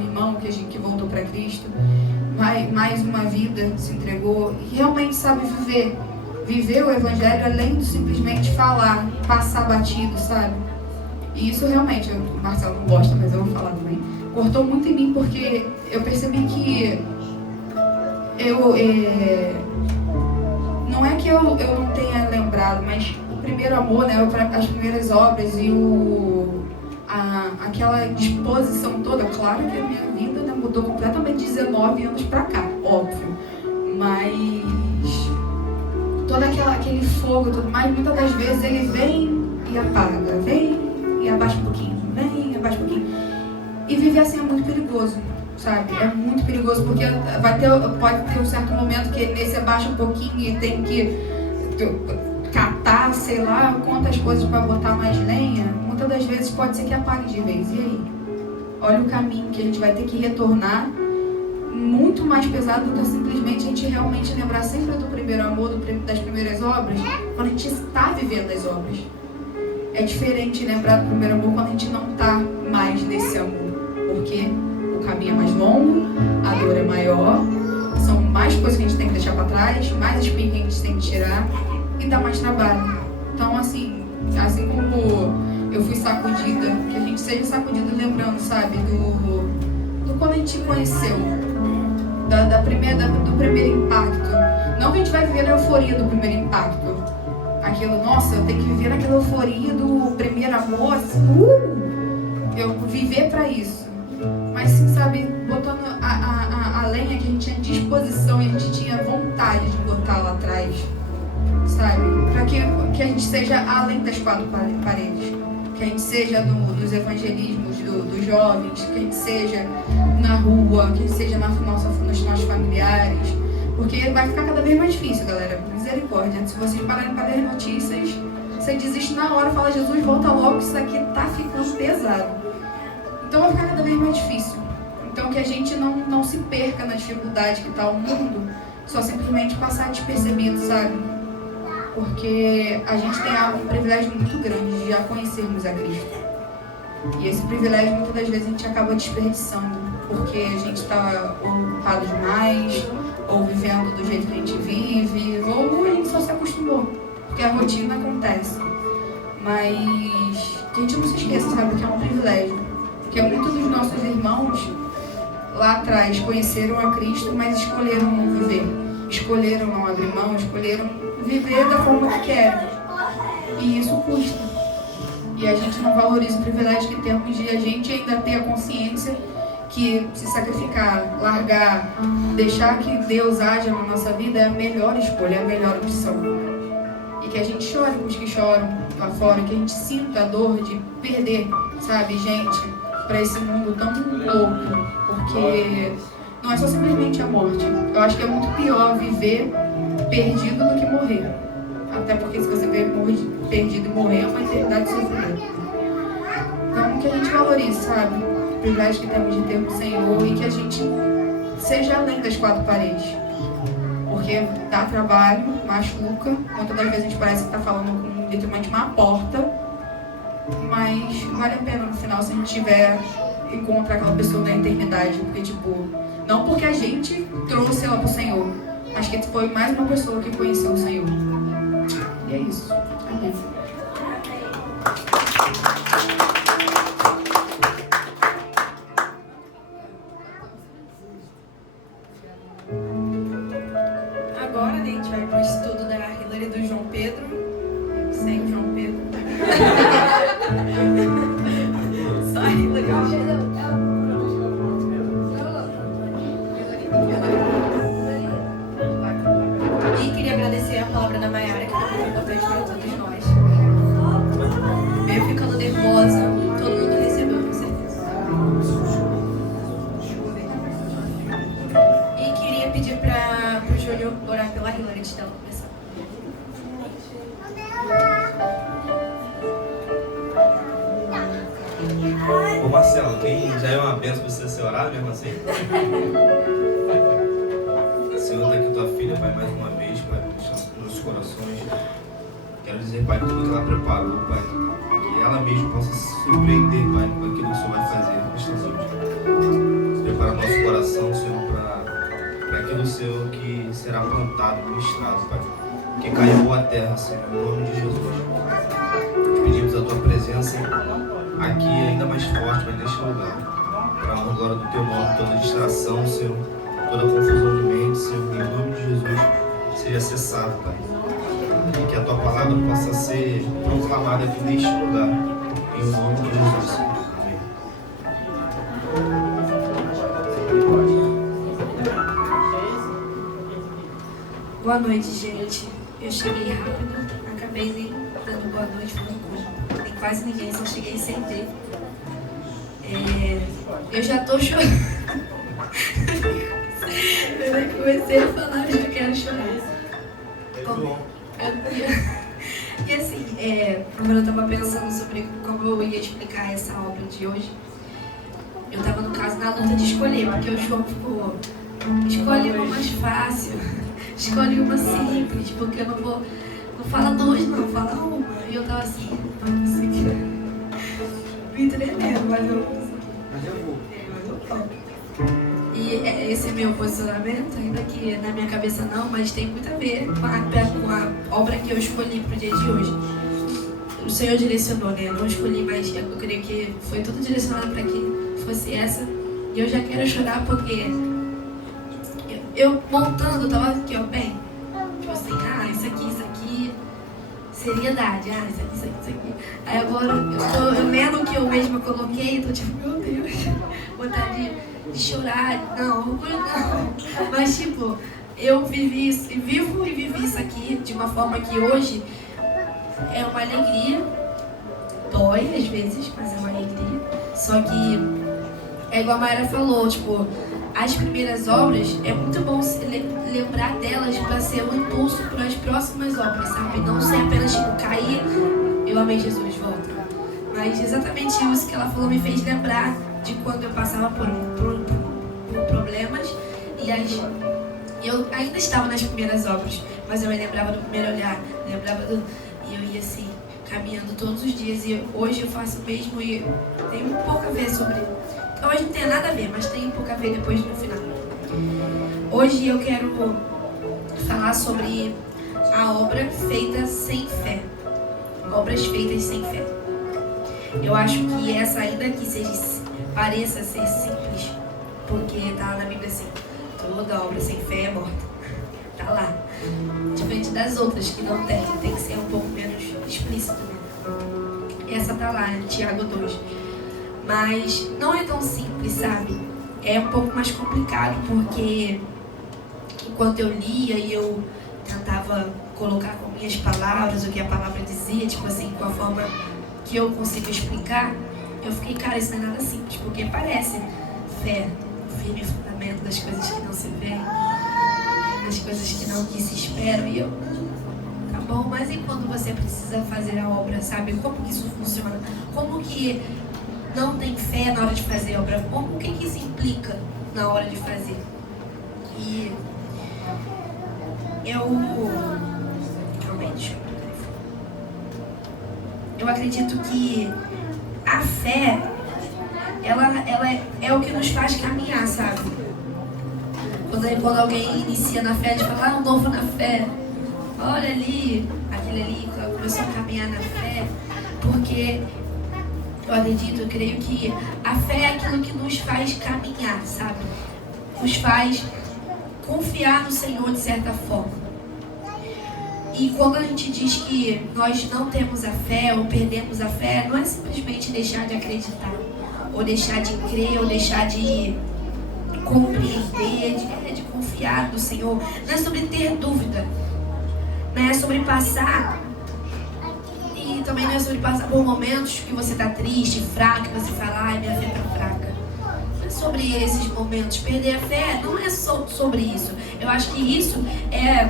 irmão que voltou para Cristo. Mais uma vida se entregou e realmente sabe viver o Evangelho além de simplesmente falar, passar batido, sabe? E isso realmente, o Marcelo não gosta, mas eu vou falar também, cortou muito em mim, porque eu percebi que não é que eu não tenha lembrado, mas o primeiro amor, né, as primeiras obras e aquela disposição toda, claro que a minha vida, né, mudou completamente de 19 anos pra cá, óbvio, mas todo aquele fogo, tudo mais, muitas das vezes ele vem e apaga, vem e abaixa um pouquinho, vem e abaixa um pouquinho, e viver assim é muito perigoso, sabe? É muito perigoso, porque pode ter um certo momento que nesse abaixa um pouquinho e tem que catar, sei lá, quantas coisas para botar mais lenha. Muitas das vezes pode ser que apague de vez. E aí? Olha o caminho que a gente vai ter que retornar, muito mais pesado do que simplesmente a gente realmente lembrar sempre do primeiro amor, das primeiras obras, quando a gente está vivendo as obras. É diferente lembrar do primeiro amor quando a gente não está mais nesse amor, porque o caminho é mais longo, a dor é maior, são mais coisas que a gente tem que deixar para trás, mais espinho que a gente tem que tirar e dá mais trabalho. Então, assim como eu fui sacudida, que a gente seja sacudido lembrando, sabe, do quando a gente conheceu, do primeiro impacto. Não que a gente vai viver a euforia do primeiro impacto. Aquilo, nossa, eu tenho que viver naquela euforia do primeiro amor, assim, eu viver pra isso. Mas sim, sabe, botando a lenha que a gente tinha disposição e a gente tinha vontade de botar lá atrás, sabe? Para que a gente seja além das quatro paredes. Que a gente seja nos evangelismos dos jovens, que a gente seja na rua, que a gente seja nos nossos familiares. Porque vai ficar cada vez mais difícil, galera. Misericórdia. Se vocês pararem para ler notícias, você desiste na hora, fala, Jesus, volta logo, isso aqui tá ficando pesado. Então vai ficar cada vez mais difícil. Então que a gente não se perca na dificuldade que está o mundo, só simplesmente passar despercebido, sabe? Porque a gente tem um privilégio muito grande de já conhecermos a Cristo. E esse privilégio, muitas das vezes, a gente acaba desperdiçando, porque a gente está ocupado demais, ou vivendo do jeito que a gente vive, ou a gente só se acostumou, porque a rotina acontece. Mas que a gente não se esqueça, sabe, que é um privilégio. Que muitos dos nossos irmãos lá atrás conheceram a Cristo, mas escolheram não viver. Escolheram não abrir mão, escolheram viver da forma que querem. E isso custa. E a gente não valoriza o privilégio que temos de a gente ainda ter a consciência que se sacrificar, largar, deixar que Deus haja na nossa vida é a melhor escolha, é a melhor opção. E que a gente chore com os que choram lá fora, que a gente sinta a dor de perder, sabe, gente, para esse mundo tão louco. Porque não é só simplesmente a morte. Eu acho que é muito pior viver perdido do que morrer. Até porque se você viver perdido e morrer é uma eternidade de sofrimento. Então que a gente valorize, sabe, o privilégio que temos de ter o Senhor e que a gente seja além das quatro paredes. Porque dá trabalho, machuca, muitas das vezes a gente parece que está falando com literalmente uma porta, mas vale a pena no final se a gente tiver encontrar aquela pessoa na eternidade, porque tipo, não porque a gente trouxe ela pro Senhor, mas que foi mais uma pessoa que conheceu o Senhor. E é isso. Amém. Agora, né, a gente vai pro estudo da Hilary e do João Pedro. Sem o João Pedro. Só a Hilary. E queria agradecer a palavra da Mayara, que foi muito importante para todos nós. Eu ficando nervosa, todo mundo recebeu, com certeza. E queria pedir pro Júlio orar pela Hilary antes dela começar. Ô Marcelo, quem já é uma benção você ser orado mesmo assim? Senhor, está aqui tua filha, Pai, mais uma vez, Pai, nos nossos corações. Quero dizer, Pai, tudo que ela preparou, Pai, que ela mesma possa se surpreender, Pai, com aquilo que o Senhor vai fazer nesta noite. Prepara nosso coração, Senhor, para aquilo, Senhor, que será plantado, ministrado, Pai, que caiu boa terra, Senhor, em nome de Jesus. Pedimos a tua presença aqui ainda mais forte, Pai, neste lugar. Para a honra e glória do teu nome, toda distração, Senhor, toda confusão de mente, Senhor, em nome de Jesus, seja cessado, Pai. E que a tua palavra possa ser proclamada aqui neste lugar, em nome de Jesus. Amém. Boa noite, gente. Eu cheguei rápido, acabei nem dando boa noite para quase ninguém, só cheguei sem ver. Eu já tô chorando. Eu nem comecei a falar, eu já quero chorar. E assim, quando eu tava pensando sobre como eu ia explicar essa obra de hoje, eu tava, no caso, na luta de escolher, porque o João ficou, escolhe uma mais fácil, escolhe uma simples, porque eu não fala duas não, fala uma. E eu tava assim, não consegui me tremendo, mas eu consegui. Mas eu vou. E esse é meu posicionamento, ainda que na minha cabeça não, mas tem muito a ver com a obra que eu escolhi pro dia de hoje. O Senhor direcionou, né? Eu não escolhi, mas eu creio que foi tudo direcionado para que fosse essa. E eu já quero chorar porque eu montando, eu tava aqui, ó, bem, tipo assim, isso aqui, seriedade, isso aqui. Aí agora eu lendo o que eu mesma coloquei, tô tipo, meu Deus, vontade de chorar, não, orgulho não. Mas tipo, eu vivi isso, e vivi isso aqui de uma forma que hoje é uma alegria, dói às vezes, mas é uma alegria. Só que é igual a Mayara falou, tipo, as primeiras obras, é muito bom se lembrar delas para ser um impulso para as próximas obras, sabe? Não ser apenas tipo, cair, eu amei Jesus, volta. Mas exatamente isso que ela falou me fez lembrar de quando eu passava por problemas e eu ainda estava nas primeiras obras, mas eu me lembrava do primeiro olhar, e eu ia assim, caminhando todos os dias, e hoje eu faço o mesmo e tem um pouco a ver sobre. Hoje não tem nada a ver, mas tem um pouco a ver depois no final. Hoje eu quero falar sobre a obra feita sem fé. Obras feitas sem fé. Eu acho que essa, ainda que pareça ser simples, porque tá na Bíblia assim, toda obra sem fé é morta. Tá lá. Diferente das outras que não tem que ser um pouco menos explícito. essa tá lá, Tiago 2. Mas não é tão simples, sabe? É um pouco mais complicado, porque enquanto eu lia e eu tentava colocar com minhas palavras o que a palavra dizia, tipo assim, com a forma que eu consigo explicar, eu fiquei, cara, isso não é nada simples, porque parece fé, o firme fundamento das coisas que não se veem, das coisas que se esperam, e eu, tá bom, mas e quando você precisa fazer a obra, sabe? Como que isso funciona? Como que não tem fé na hora de fazer a obra? O que isso implica na hora de fazer? E eu acredito que a fé, ela é o que nos faz caminhar, sabe? Quando alguém inicia na fé, a gente fala, um novo na fé. Olha ali, aquele ali começou a caminhar na fé, porque eu creio que a fé é aquilo que nos faz caminhar, sabe? Nos faz confiar no Senhor de certa forma. E quando a gente diz que nós não temos a fé ou perdemos a fé, não é simplesmente deixar de acreditar, ou deixar de crer, ou deixar de compreender, de confiar no Senhor. Não é sobre ter dúvida, não é sobre passar, e também não é sobre passar por momentos que você está triste, fraco, que você fala, ai, minha fé está fraca. Não é sobre esses momentos. Perder a fé não é só sobre isso. Eu acho que isso é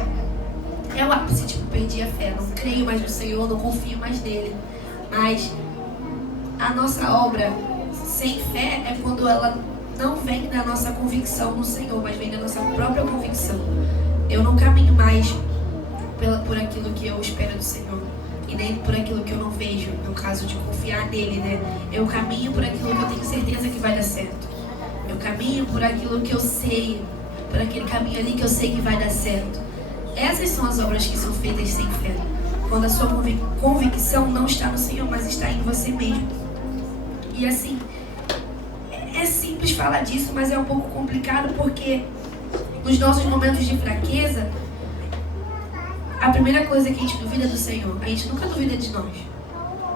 o ápice, tipo, perdi a fé, não creio mais no Senhor, não confio mais nele. Mas a nossa obra sem fé é quando ela não vem da nossa convicção no Senhor, mas vem da nossa própria convicção. Eu não caminho mais por aquilo que eu espero do Senhor, e nem por aquilo que eu não vejo, no caso de confiar nele, né? Eu caminho por aquilo que eu tenho certeza que vai dar certo. Eu caminho por aquilo que eu sei, por aquele caminho ali que eu sei que vai dar certo. Essas são as obras que são feitas sem fé. Quando a sua convicção não está no Senhor, mas está em você mesmo. E assim, é simples falar disso, mas é um pouco complicado, porque nos nossos momentos de fraqueza, a primeira coisa que a gente duvida é do Senhor. A gente nunca duvida de nós.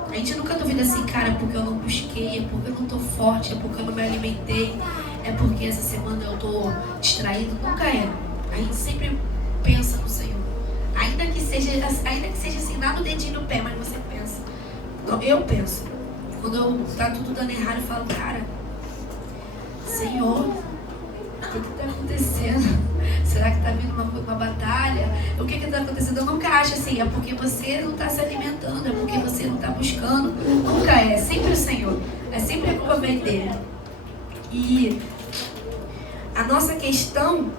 A gente nunca duvida assim, cara, é porque eu não busquei, é porque eu não tô forte, é porque eu não me alimentei, é porque essa semana eu tô distraído. Nunca é. A gente sempre pensa no Senhor. Ainda que seja assim, lá no dedinho no pé, mas você pensa. Eu penso. Quando tá tudo dando errado, eu falo, cara, Senhor, o que tá acontecendo? Será que tá vindo uma batalha? O que tá acontecendo? Eu nunca acho assim, é porque você não tá se alimentando, é porque você não tá buscando. Nunca é sempre o Senhor. É sempre a culpa vem dele. E a nossa questão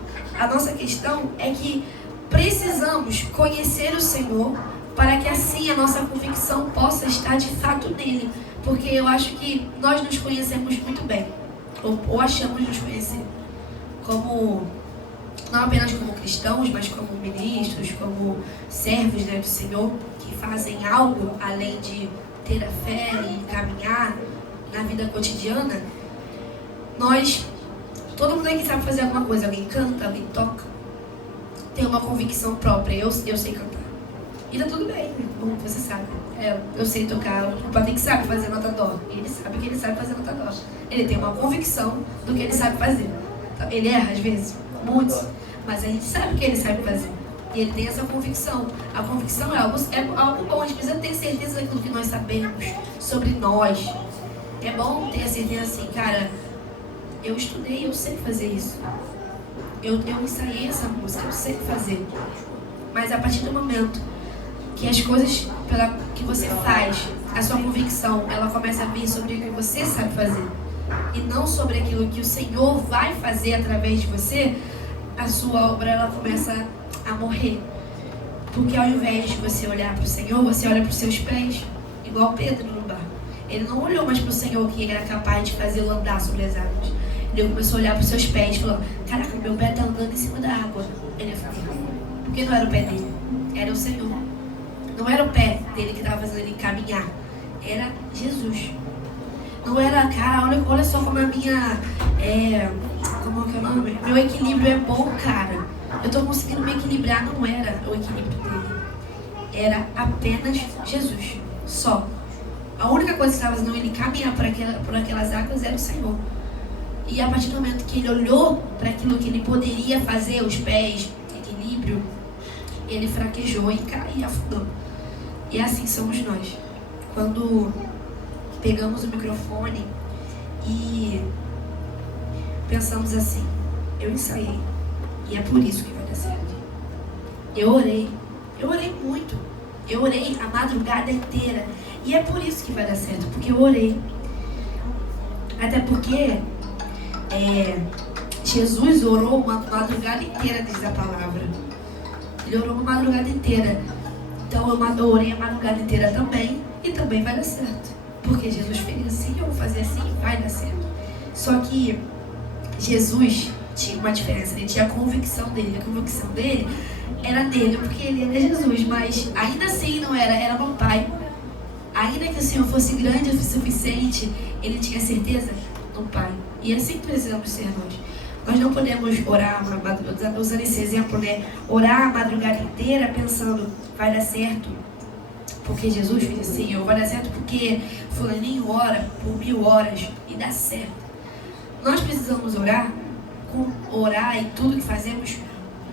é que precisamos conhecer o Senhor para que assim a nossa convicção possa estar de fato nele. Porque eu acho que nós nos conhecemos muito bem, ou achamos nos conhecer, não apenas como cristãos, mas como ministros, como servos, né, do Senhor, que fazem algo além de ter a fé e caminhar na vida cotidiana. Todo mundo aqui sabe fazer alguma coisa. Alguém canta, alguém toca, tem uma convicção própria. Eu sei cantar. E tá tudo bem, como você sabe. Eu sei tocar. O Patrick sabe fazer nota dó. Ele sabe que ele sabe fazer nota dó. Ele tem uma convicção do que ele sabe fazer. Ele erra às vezes, muitos, mas a gente sabe que ele sabe fazer. E ele tem essa convicção. A convicção é algo bom. A gente precisa ter certeza daquilo que nós sabemos sobre nós. É bom ter a certeza assim, cara, eu estudei, eu sei fazer isso. Eu ensaiei essa música, eu sei fazer. Mas a partir do momento que as coisas que você faz, a sua convicção, ela começa a vir sobre o que você sabe fazer, e não sobre aquilo que o Senhor vai fazer através de você, a sua obra ela começa a morrer. Porque ao invés de você olhar para o Senhor, você olha para os seus pés, igual Pedro no bar. Ele não olhou mais para o Senhor, que ele era capaz de fazê-lo andar sobre as águas. Ele começou a olhar para os seus pés e falou, caraca, meu pé está andando em cima da água. Ele falou, porque não era o pé dele, era o Senhor. Não era o pé dele que estava fazendo ele caminhar, era Jesus. Não era, cara, olha só como a minha, como é que é o nome? Meu equilíbrio é bom, cara. Eu tô conseguindo me equilibrar. Não era o equilíbrio dele. Era apenas Jesus, só. A única coisa que estava fazendo ele caminhar por aquelas águas era o Senhor. E a partir do momento que ele olhou para aquilo que ele poderia fazer, os pés, equilíbrio, ele fraquejou e caiu e afundou. E assim somos nós. Quando pegamos o microfone e pensamos assim, eu ensaiei e é por isso que vai dar certo. Eu orei muito. Eu orei a madrugada inteira e é por isso que vai dar certo, porque eu orei. Até porque Jesus orou uma madrugada inteira, diz a palavra. Ele orou uma madrugada inteira. Então eu orei a madrugada inteira também e também vai dar certo. Porque Jesus fez assim, eu vou fazer assim e vai dar certo. Só que Jesus tinha uma diferença, ele tinha a convicção dele. A convicção dele era dele, porque ele era Jesus, mas ainda assim não era no Pai. Ainda que o Senhor fosse grande o suficiente, ele tinha certeza no Pai. E assim precisamos ser nós. Nós não podemos orar, usando esse exemplo, né? Orar a madrugada inteira pensando, vai dar certo porque Jesus fez assim, ou vai dar certo porque fulaninho ora por 1000 horas e dá certo. Nós precisamos orar e tudo que fazemos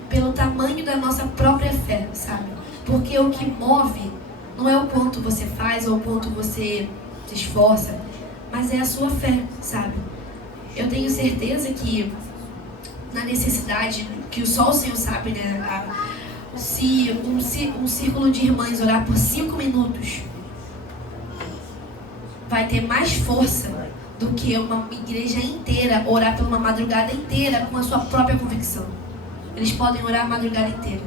pelo tamanho da nossa própria fé, sabe? Porque o que move não é o quanto você faz ou o quanto você se esforça, mas é a sua fé, sabe? Eu tenho certeza que na necessidade, que só o Senhor sabe, né? Se um círculo de irmãs orar por 5 minutos vai ter mais força do que uma igreja inteira orar por uma madrugada inteira com a sua própria convicção. Eles podem orar a madrugada inteira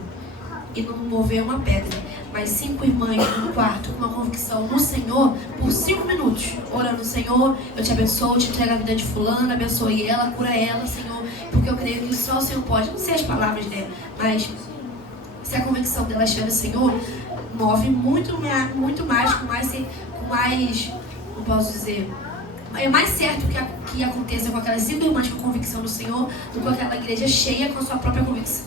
e não mover uma pedra, mas 5 irmãs no quarto com uma convicção no Senhor por 5 minutos, orando: Senhor, eu te abençoo, te entrego a vida de fulana, abençoe ela, cura ela, Senhor, porque eu creio que só o Senhor pode. Não sei as palavras dela, mas se a convicção dela estiver no Senhor, move muito mais, com mais, não posso dizer, é mais certo que aconteça com aquelas 5 irmãs com convicção no Senhor do que com aquela igreja cheia com a sua própria convicção.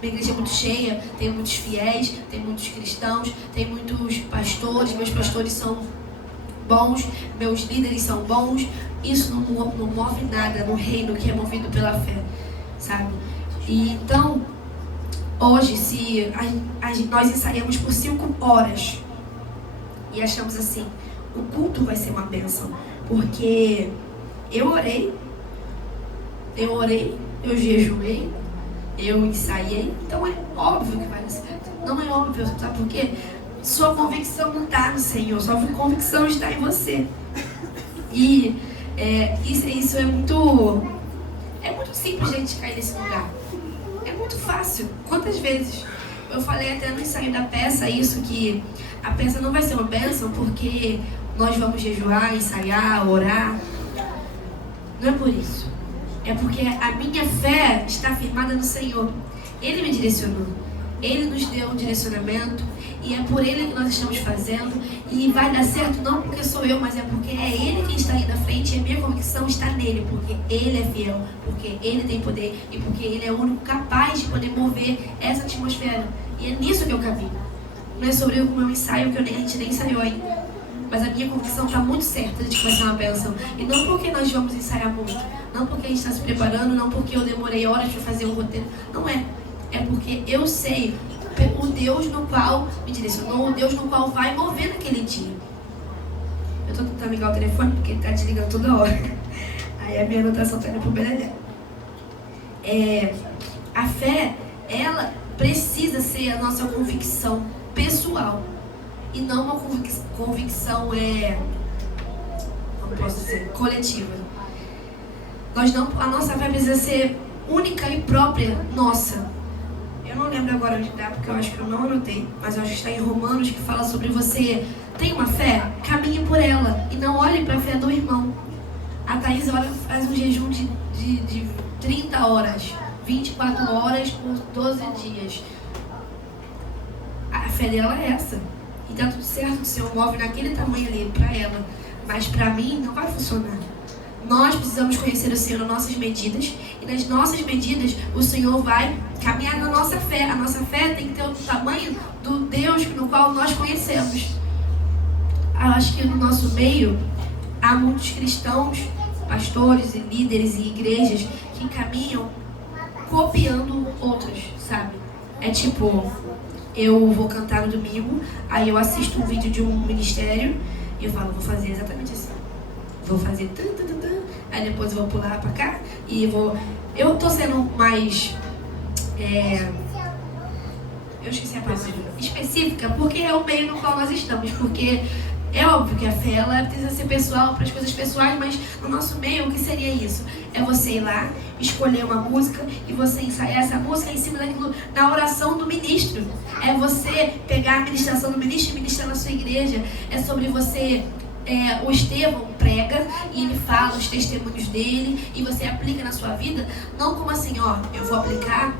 Minha igreja é muito cheia, tem muitos fiéis, tem muitos cristãos, tem muitos pastores, meus pastores são bons, meus líderes são bons. Isso não move nada no reino que é movido pela fé, sabe? E então, hoje, se nós ensaiamos por 5 horas e achamos assim, o culto vai ser uma bênção, porque eu orei, eu jejuei, eu ensaiei, então é óbvio que vai dar certo. Não é óbvio, sabe por quê? Sua convicção não está no Senhor, sua convicção está em você. E isso é muito simples, gente, cair nesse lugar. É muito fácil. Quantas vezes eu falei até no ensaio da peça isso, que a peça não vai ser uma bênção porque nós vamos jejuar, ensaiar, orar. Não é por isso. É porque a minha fé está firmada no Senhor. Ele me direcionou. Ele nos deu um direcionamento. E é por Ele que nós estamos fazendo. E vai dar certo não porque sou eu, mas é porque é Ele quem está aí na frente. E a minha convicção está nele. Porque Ele é fiel. Porque Ele tem poder. E porque Ele é o único capaz de poder mover essa atmosfera. E é nisso que eu caminho. Não é sobre o meu ensaio, que a gente nem ensaiou ainda. Mas a minha convicção está muito certa de que vai ser uma bênção. E não porque nós vamos ensaiar muito. Não porque a gente está se preparando. Não porque eu demorei horas para fazer o roteiro. Não é. É porque eu sei o Deus no qual me direcionou. O Deus no qual vai mover naquele dia. Eu estou tentando ligar o telefone porque ele está desligando toda hora. Aí a minha anotação está indo para o Benedé. A fé, ela precisa ser a nossa convicção pessoal. E não uma convicção, como posso dizer, coletiva. A nossa fé precisa ser única e própria nossa. Eu não lembro agora onde está, porque eu acho que eu não anotei, mas eu acho que está em Romanos, que fala sobre você tem uma fé, caminhe por ela e não olhe para a fé do irmão. A Thaís faz um jejum de 30 horas, 24 horas por 12 dias. A fé dela é essa. E tá tudo certo, o Senhor move naquele tamanho ali para ela. Mas para mim não vai funcionar. Nós precisamos conhecer o Senhor nas nossas medidas. E nas nossas medidas o Senhor vai caminhar na nossa fé. A nossa fé tem que ter o tamanho do Deus no qual nós conhecemos. acho que no nosso meio há muitos cristãos, pastores e líderes e igrejas que caminham copiando outros, sabe? É tipo, eu vou cantar no domingo, aí eu assisto um vídeo de um ministério e eu falo, vou fazer exatamente assim. Vou fazer aí depois eu vou pular pra cá e vou... Eu tô sendo mais... eu esqueci a palavra específica, porque é o meio no qual nós estamos, porque é óbvio que a fé ela precisa ser pessoal para as coisas pessoais, mas no nosso meio o que seria isso? É você ir lá, escolher uma música e você ensaiar essa música em cima daquilo, na oração do ministro. É você pegar a ministração do ministro e ministrar na sua igreja. É sobre você... o Estevão prega e ele fala os testemunhos dele e você aplica na sua vida, não como assim, ó, eu vou aplicar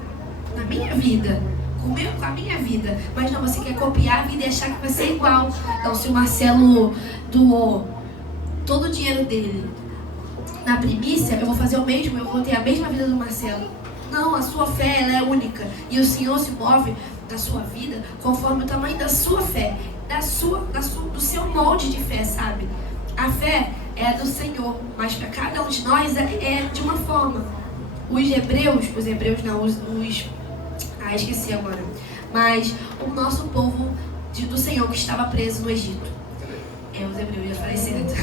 na minha vida, com a minha vida, mas não, você quer copiar a vida e achar que vai ser igual. Então, se o Marcelo doou todo o dinheiro dele na primícia, eu vou fazer o mesmo, eu vou ter a mesma vida do Marcelo. Não, a sua fé ela é única e o Senhor se move na sua vida conforme o tamanho da sua fé, do seu molde de fé, sabe? A fé é do Senhor, mas para cada um de nós é de uma forma. Os hebreus não, esqueci agora. Mas o nosso povo do Senhor que estava preso no Egito, os hebreus, já falei certo.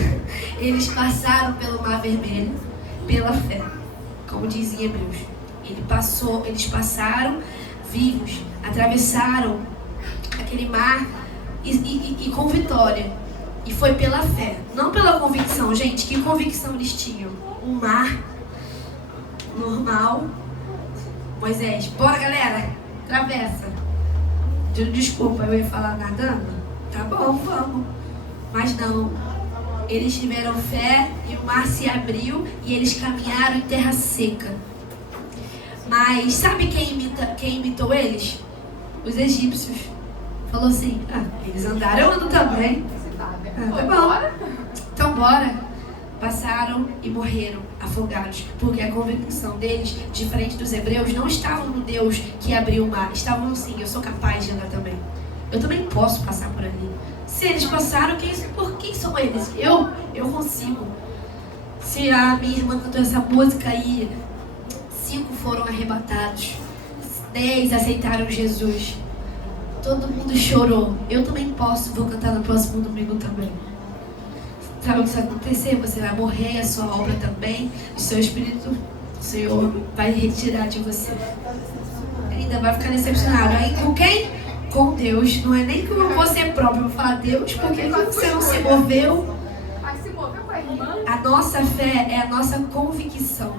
Eles passaram pelo Mar Vermelho pela fé, como diz em Hebreus. Eles passaram vivos, atravessaram aquele mar e com vitória. E foi pela fé, não pela convicção. Gente, que convicção eles tinham? Um mar normal. Moisés, bora galera, atravessa. Desculpa, eu ia falar nadando? Tá bom, vamos. Mas não, eles tiveram fé e o mar se abriu e eles caminharam em terra seca. Mas sabe quem imitou eles? Os egípcios. Falou assim, eles andaram, eu ando também. Tá bom. Então bora. Passaram e morreram afogados, porque a convicção deles, diferente dos hebreus, não estavam no Deus que abriu o mar, estavam assim, eu sou capaz de andar também. Eu também posso passar por ali. Se eles passaram, por quem são eles? Eu consigo. Se a minha irmã cantou essa música e 5 foram arrebatados, 10 aceitaram Jesus, todo mundo chorou, eu também posso, vou cantar no próximo domingo também. Sabe o que vai acontecer? Você vai morrer, a sua obra também, o seu espírito, o Senhor vai retirar de você. Ainda vai ficar decepcionado. Aí com quem? Com Deus. Não é nem com você próprio. Eu vou falar Deus, porque você não se moveu. A nossa fé é a nossa convicção.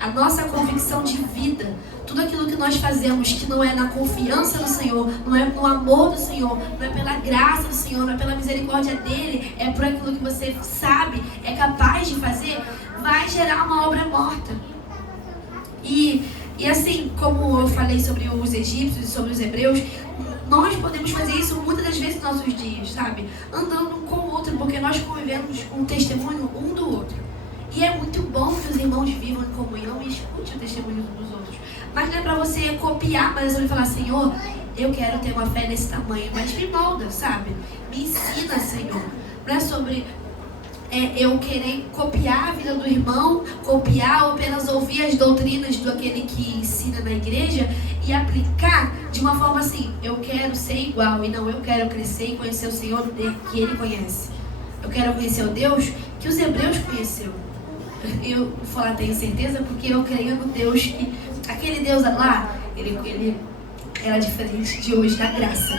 A nossa convicção de vida. Tudo aquilo que nós fazemos que não é na confiança do Senhor, não é no amor do Senhor, não é pela graça do Senhor, não é pela misericórdia dele, é por aquilo que você sabe, é capaz de fazer, vai gerar uma obra morta. E assim, como eu falei sobre os egípcios e sobre os hebreus, nós podemos fazer isso muitas das vezes nos nossos dias, sabe? Andando um com o outro, porque nós convivemos com o testemunho um do outro. E é muito bom que os irmãos vivam em comunhão e escutem o testemunho dos outros. Mas não é para você copiar, mas eu falar, Senhor, eu quero ter uma fé desse tamanho, mas me molda, sabe? Me ensina, Senhor. Não é sobre eu querer copiar a vida do irmão, copiar ou apenas ouvir as doutrinas do aquele que ensina na igreja e aplicar de uma forma assim, eu quero ser igual, e não, eu quero crescer e conhecer o Senhor que ele conhece. Eu quero conhecer o Deus que os hebreus conheceu. Eu vou falar, tenho certeza, porque eu creio no Deus que... Aquele Deus lá, ele era diferente de hoje, da graça.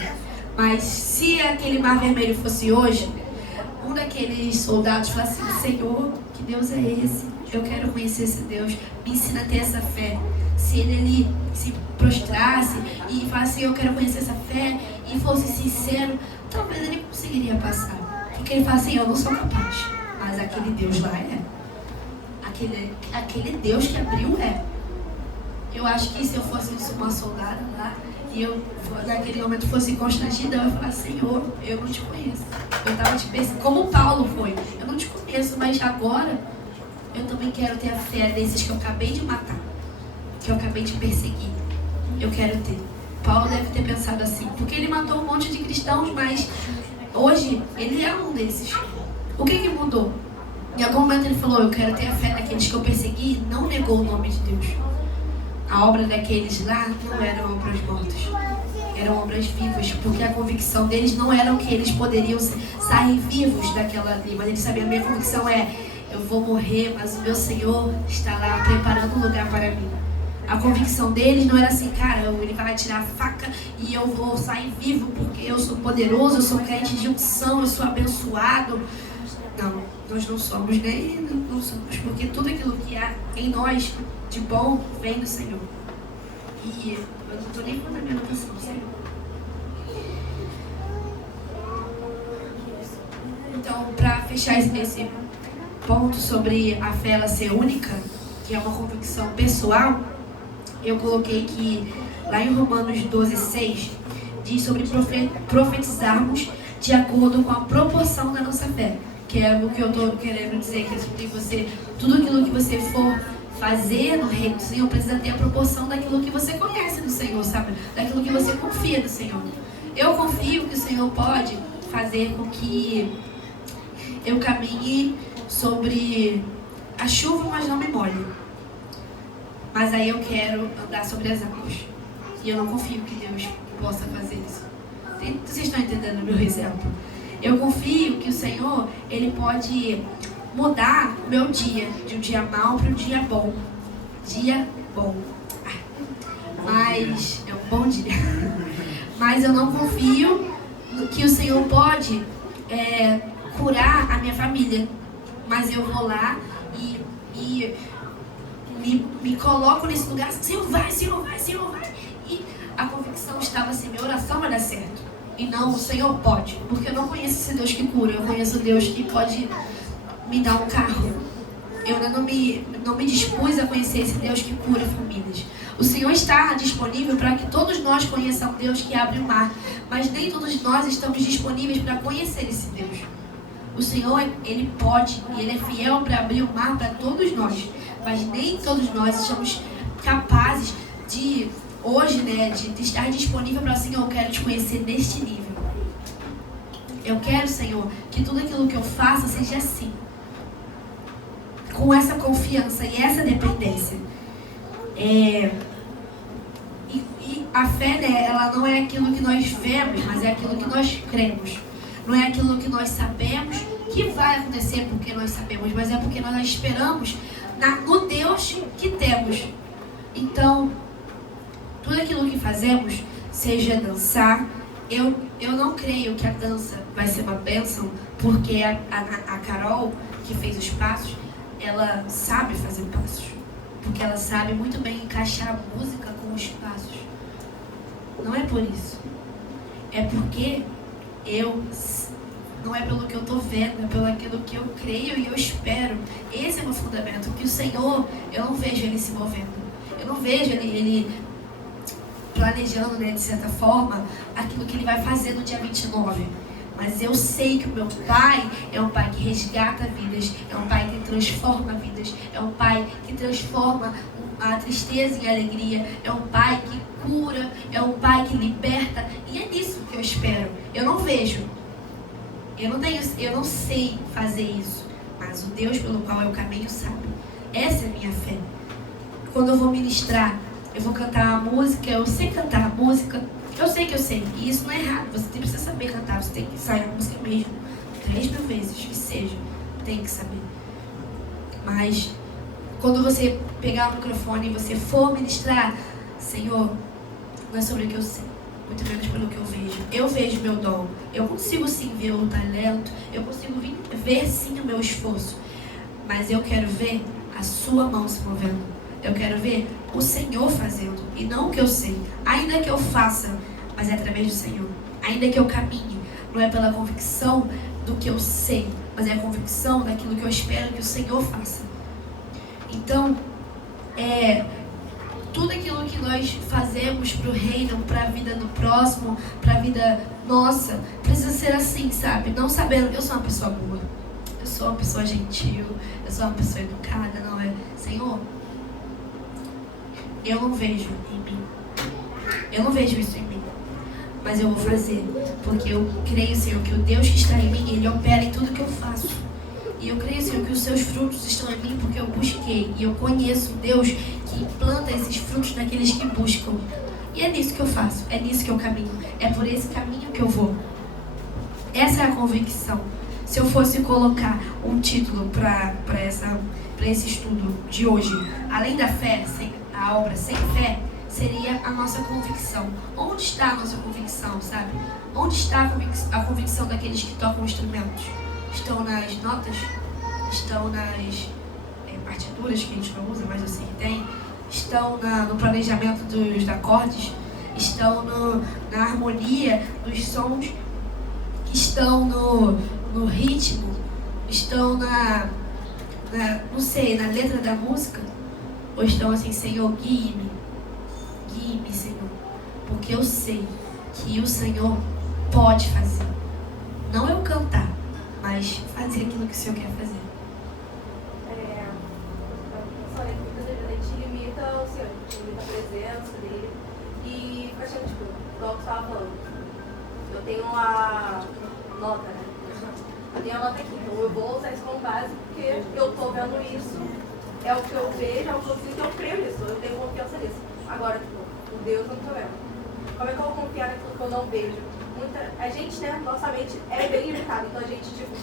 Mas se aquele mar vermelho fosse hoje, um daqueles soldados falasse assim, Senhor, que Deus é esse? Eu quero conhecer esse Deus, me ensina a ter essa fé. Se ele se prostrasse e falasse, eu quero conhecer essa fé, e fosse sincero, talvez ele conseguiria passar. Porque ele fala assim, eu não sou capaz, mas aquele Deus lá é. Aquele Deus que abriu é. Eu acho que se eu fosse uma soldada lá e eu naquele momento fosse constrangida, eu ia falar, Senhor, eu não te conheço. Eu estava te pensando, como Paulo foi, eu não te conheço, mas agora eu também quero ter a fé desses que eu acabei de matar, que eu acabei de perseguir. Eu quero ter. Paulo deve ter pensado assim, porque ele matou um monte de cristãos, mas Hoje, ele é um desses. O que mudou? Em algum momento ele falou, eu quero ter a fé daqueles que eu persegui, e não negou o nome de Deus. A obra daqueles lá não eram obras mortas, eram obras vivas, porque a convicção deles não era que eles poderiam sair vivos daquela ali, mas eles sabiam, a minha convicção é, eu vou morrer, mas o meu Senhor está lá preparando um lugar para mim. A convicção deles não era assim, cara, ele vai tirar a faca e eu vou sair vivo porque eu sou poderoso, eu sou crente de unção, eu sou abençoado. Não, nós não somos, nem não somos, porque tudo aquilo que há em nós de bom vem do Senhor. E eu não estou nem falando a minha anotação, Senhor. Então, para fechar esse ponto sobre a fé ela ser única, que é uma convicção pessoal, eu coloquei que lá em Romanos 12:6 diz sobre profetizarmos de acordo com a proporção da nossa fé, que é o que eu estou querendo dizer, que você, tudo aquilo que você for fazer no reino do Senhor precisa ter a proporção daquilo que você conhece do Senhor, sabe? Daquilo que você confia no Senhor. Eu confio que o Senhor pode fazer com que eu caminhe sobre a chuva, mas não me molhe. Mas aí eu quero andar sobre as águas. E eu não confio que Deus possa fazer isso. Vocês estão entendendo o meu exemplo? Eu confio que o Senhor, Ele pode mudar o meu dia, de um dia mau para um dia bom. Dia bom. Mas é um bom dia. Mas eu não confio que o Senhor pode curar a minha família. Mas eu vou lá e me coloco nesse lugar, Senhor vai, Senhor vai, Senhor vai. E a convicção estava assim, minha oração vai dar certo. E não, o Senhor pode. Porque eu não conheço esse Deus que cura, eu conheço o Deus que pode me dar um carro. Eu ainda não me dispus a conhecer esse Deus que cura famílias. O Senhor está disponível para que todos nós conheçamos Deus que abre o mar. Mas nem todos nós estamos disponíveis para conhecer esse Deus. O Senhor, Ele pode e Ele é fiel para abrir o mar para todos nós. Mas nem todos nós estamos capazes de, hoje, de estar disponível para o Senhor, eu quero te conhecer neste nível. Eu quero, Senhor, que tudo aquilo que eu faça seja assim. Com essa confiança e essa dependência. E a fé, ela não é aquilo que nós vemos, mas é aquilo que nós cremos. Não é aquilo que nós sabemos que vai acontecer porque nós sabemos, mas é porque nós esperamos no Deus que temos. Então, tudo aquilo que fazemos, seja dançar, eu não creio que a dança vai ser uma bênção, porque a Carol, que fez os passos, ela sabe fazer passos. Porque ela sabe muito bem encaixar a música com os passos. Não é por isso. É porque não é pelo que eu estou vendo, é pelo aquilo que eu creio e eu espero. Esse é o meu fundamento, que o Senhor, eu não vejo Ele se movendo. Eu não vejo Ele planejando, de certa forma, aquilo que Ele vai fazer no dia 29. Mas eu sei que o meu Pai é um Pai que resgata vidas, é um Pai que transforma vidas, é um Pai que transforma a tristeza em alegria, é um Pai que cura, é um Pai que liberta, e é nisso que eu espero. Eu não vejo, eu não sei fazer isso, mas o Deus pelo qual eu caminho sabe. Essa é a minha fé. Quando eu vou ministrar, eu vou cantar a música, eu sei cantar a música, eu sei que eu sei, e isso não é errado, você precisa saber cantar, você tem que ensaiar a música mesmo, 3.000 vezes, que seja, tem que saber. Mas quando você pegar o microfone e você for ministrar, Senhor, não é sobre o que eu sei, muito menos pelo que eu vejo. Eu vejo meu dom, eu consigo sim ver o talento, eu consigo ver sim o meu esforço, mas eu quero ver a sua mão se movendo. Eu quero ver o Senhor fazendo e não o que eu sei. Ainda que eu faça, mas é através do Senhor. Ainda que eu caminhe, não é pela convicção do que eu sei, mas é a convicção daquilo que eu espero que o Senhor faça. Então, tudo aquilo que nós fazemos para o reino, para a vida do próximo, para a vida nossa, precisa ser assim, sabe? Não sabendo que eu sou uma pessoa boa, eu sou uma pessoa gentil, eu sou uma pessoa educada, não é? Senhor, eu não vejo em mim. Eu não vejo isso em mim. mas eu vou fazer, porque eu creio, Senhor, que o Deus que está em mim, Ele opera em tudo que eu faço. E eu creio, Senhor, que os seus frutos estão em mim porque eu busquei. E eu conheço o Deus que planta esses frutos naqueles que buscam. E é nisso que eu faço, é nisso que eu caminho, é por esse caminho que eu vou. Essa é a convicção. Se eu fosse colocar um título para esse estudo de hoje, além da fé, a obra sem fé, seria a nossa convicção. Onde está a nossa convicção, sabe? Onde está a convicção daqueles que tocam instrumentos? Estão nas notas? Estão nas partituras que a gente não usa, mas eu sei que tem? Estão no planejamento dos acordes? Estão na harmonia dos sons? Estão no ritmo? Estão não sei, na letra da música? Ou estão assim, Senhor, guie-me, Senhor, porque eu sei que o Senhor pode fazer. Não eu cantar, mas fazer aquilo que o Senhor quer fazer. Muitas vezes a gente imita o Senhor, a gente imita a presença dele. E fica achando, tipo, igual que você estava falando. Eu tenho a nota, né? Eu tenho a nota aqui, então eu vou usar isso como base porque eu tô vendo isso, é o que eu vejo, é o que eu sinto, eu creio nisso, eu tenho confiança nisso. Agora, tipo, o Deus eu não tô vendo. Como é que eu vou confiar naquilo que eu não vejo? A gente, né, nossa mente é bem limitada, então a gente, tipo,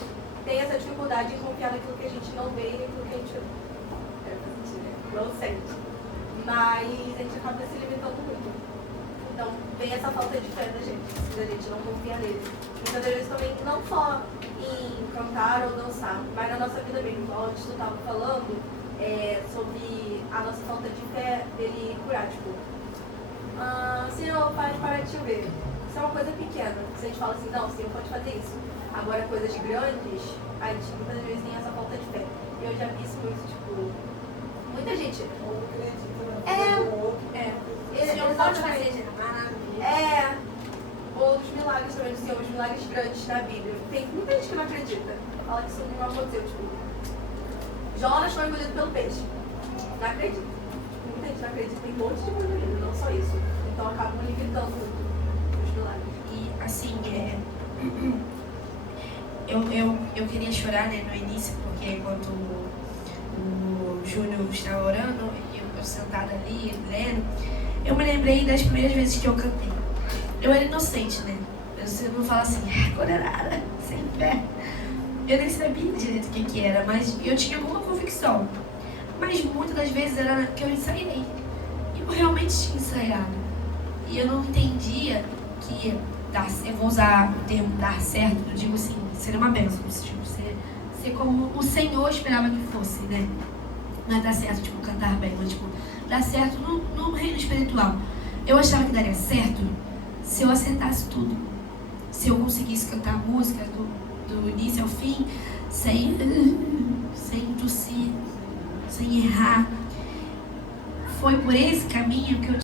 tem essa dificuldade de confiar naquilo que a gente não vê e naquilo que a gente não sente. Mas a gente acaba se limitando muito. Então, vem essa falta de fé da gente não confia nele. Muitas vezes também, não só em cantar ou dançar, mas na nossa vida mesmo. Antes tu estava falando sobre a nossa falta de fé dele curar, tipo, Senhor, faz para te ver. Isso é uma coisa pequena. Se a gente fala assim, não, o Senhor pode fazer isso. Agora, coisas grandes, a gente muitas vezes tem essa falta de fé. Eu já vi isso muito, tipo, muita gente. Ele não pode fazer ou os milagres também do Senhor, os milagres grandes na Bíblia. Tem muita gente que não acredita. Fala que isso não aconteceu. Tipo, Jonas foi engolido pelo peixe. Não acredita. Tipo, muita gente não acredita. Tem um monte de coisa na Bíblia, não só isso. Então acabam limitando muito os milagres. E assim, eu queria chorar, né, no início, porque enquanto o Júnior estava orando, e eu sentada ali, lendo, eu me lembrei das primeiras vezes que eu cantei. Eu era inocente, né? Você não fala assim, coordenada, sem fé. Eu nem sabia direito o que era, mas eu tinha alguma convicção. Mas muitas das vezes era que eu ensaiei. E eu realmente tinha ensaiado. E eu não entendia que eu vou usar o termo dar certo, eu digo assim, seria uma bênção, tipo, ser como o Senhor esperava que fosse, né? Não é dar certo, tipo, cantar bem, mas tipo, dar certo no reino espiritual. Eu achava que daria certo se eu acertasse tudo. Se eu conseguisse cantar música do início ao fim, sem tossir, sem errar. Foi por esse caminho que eu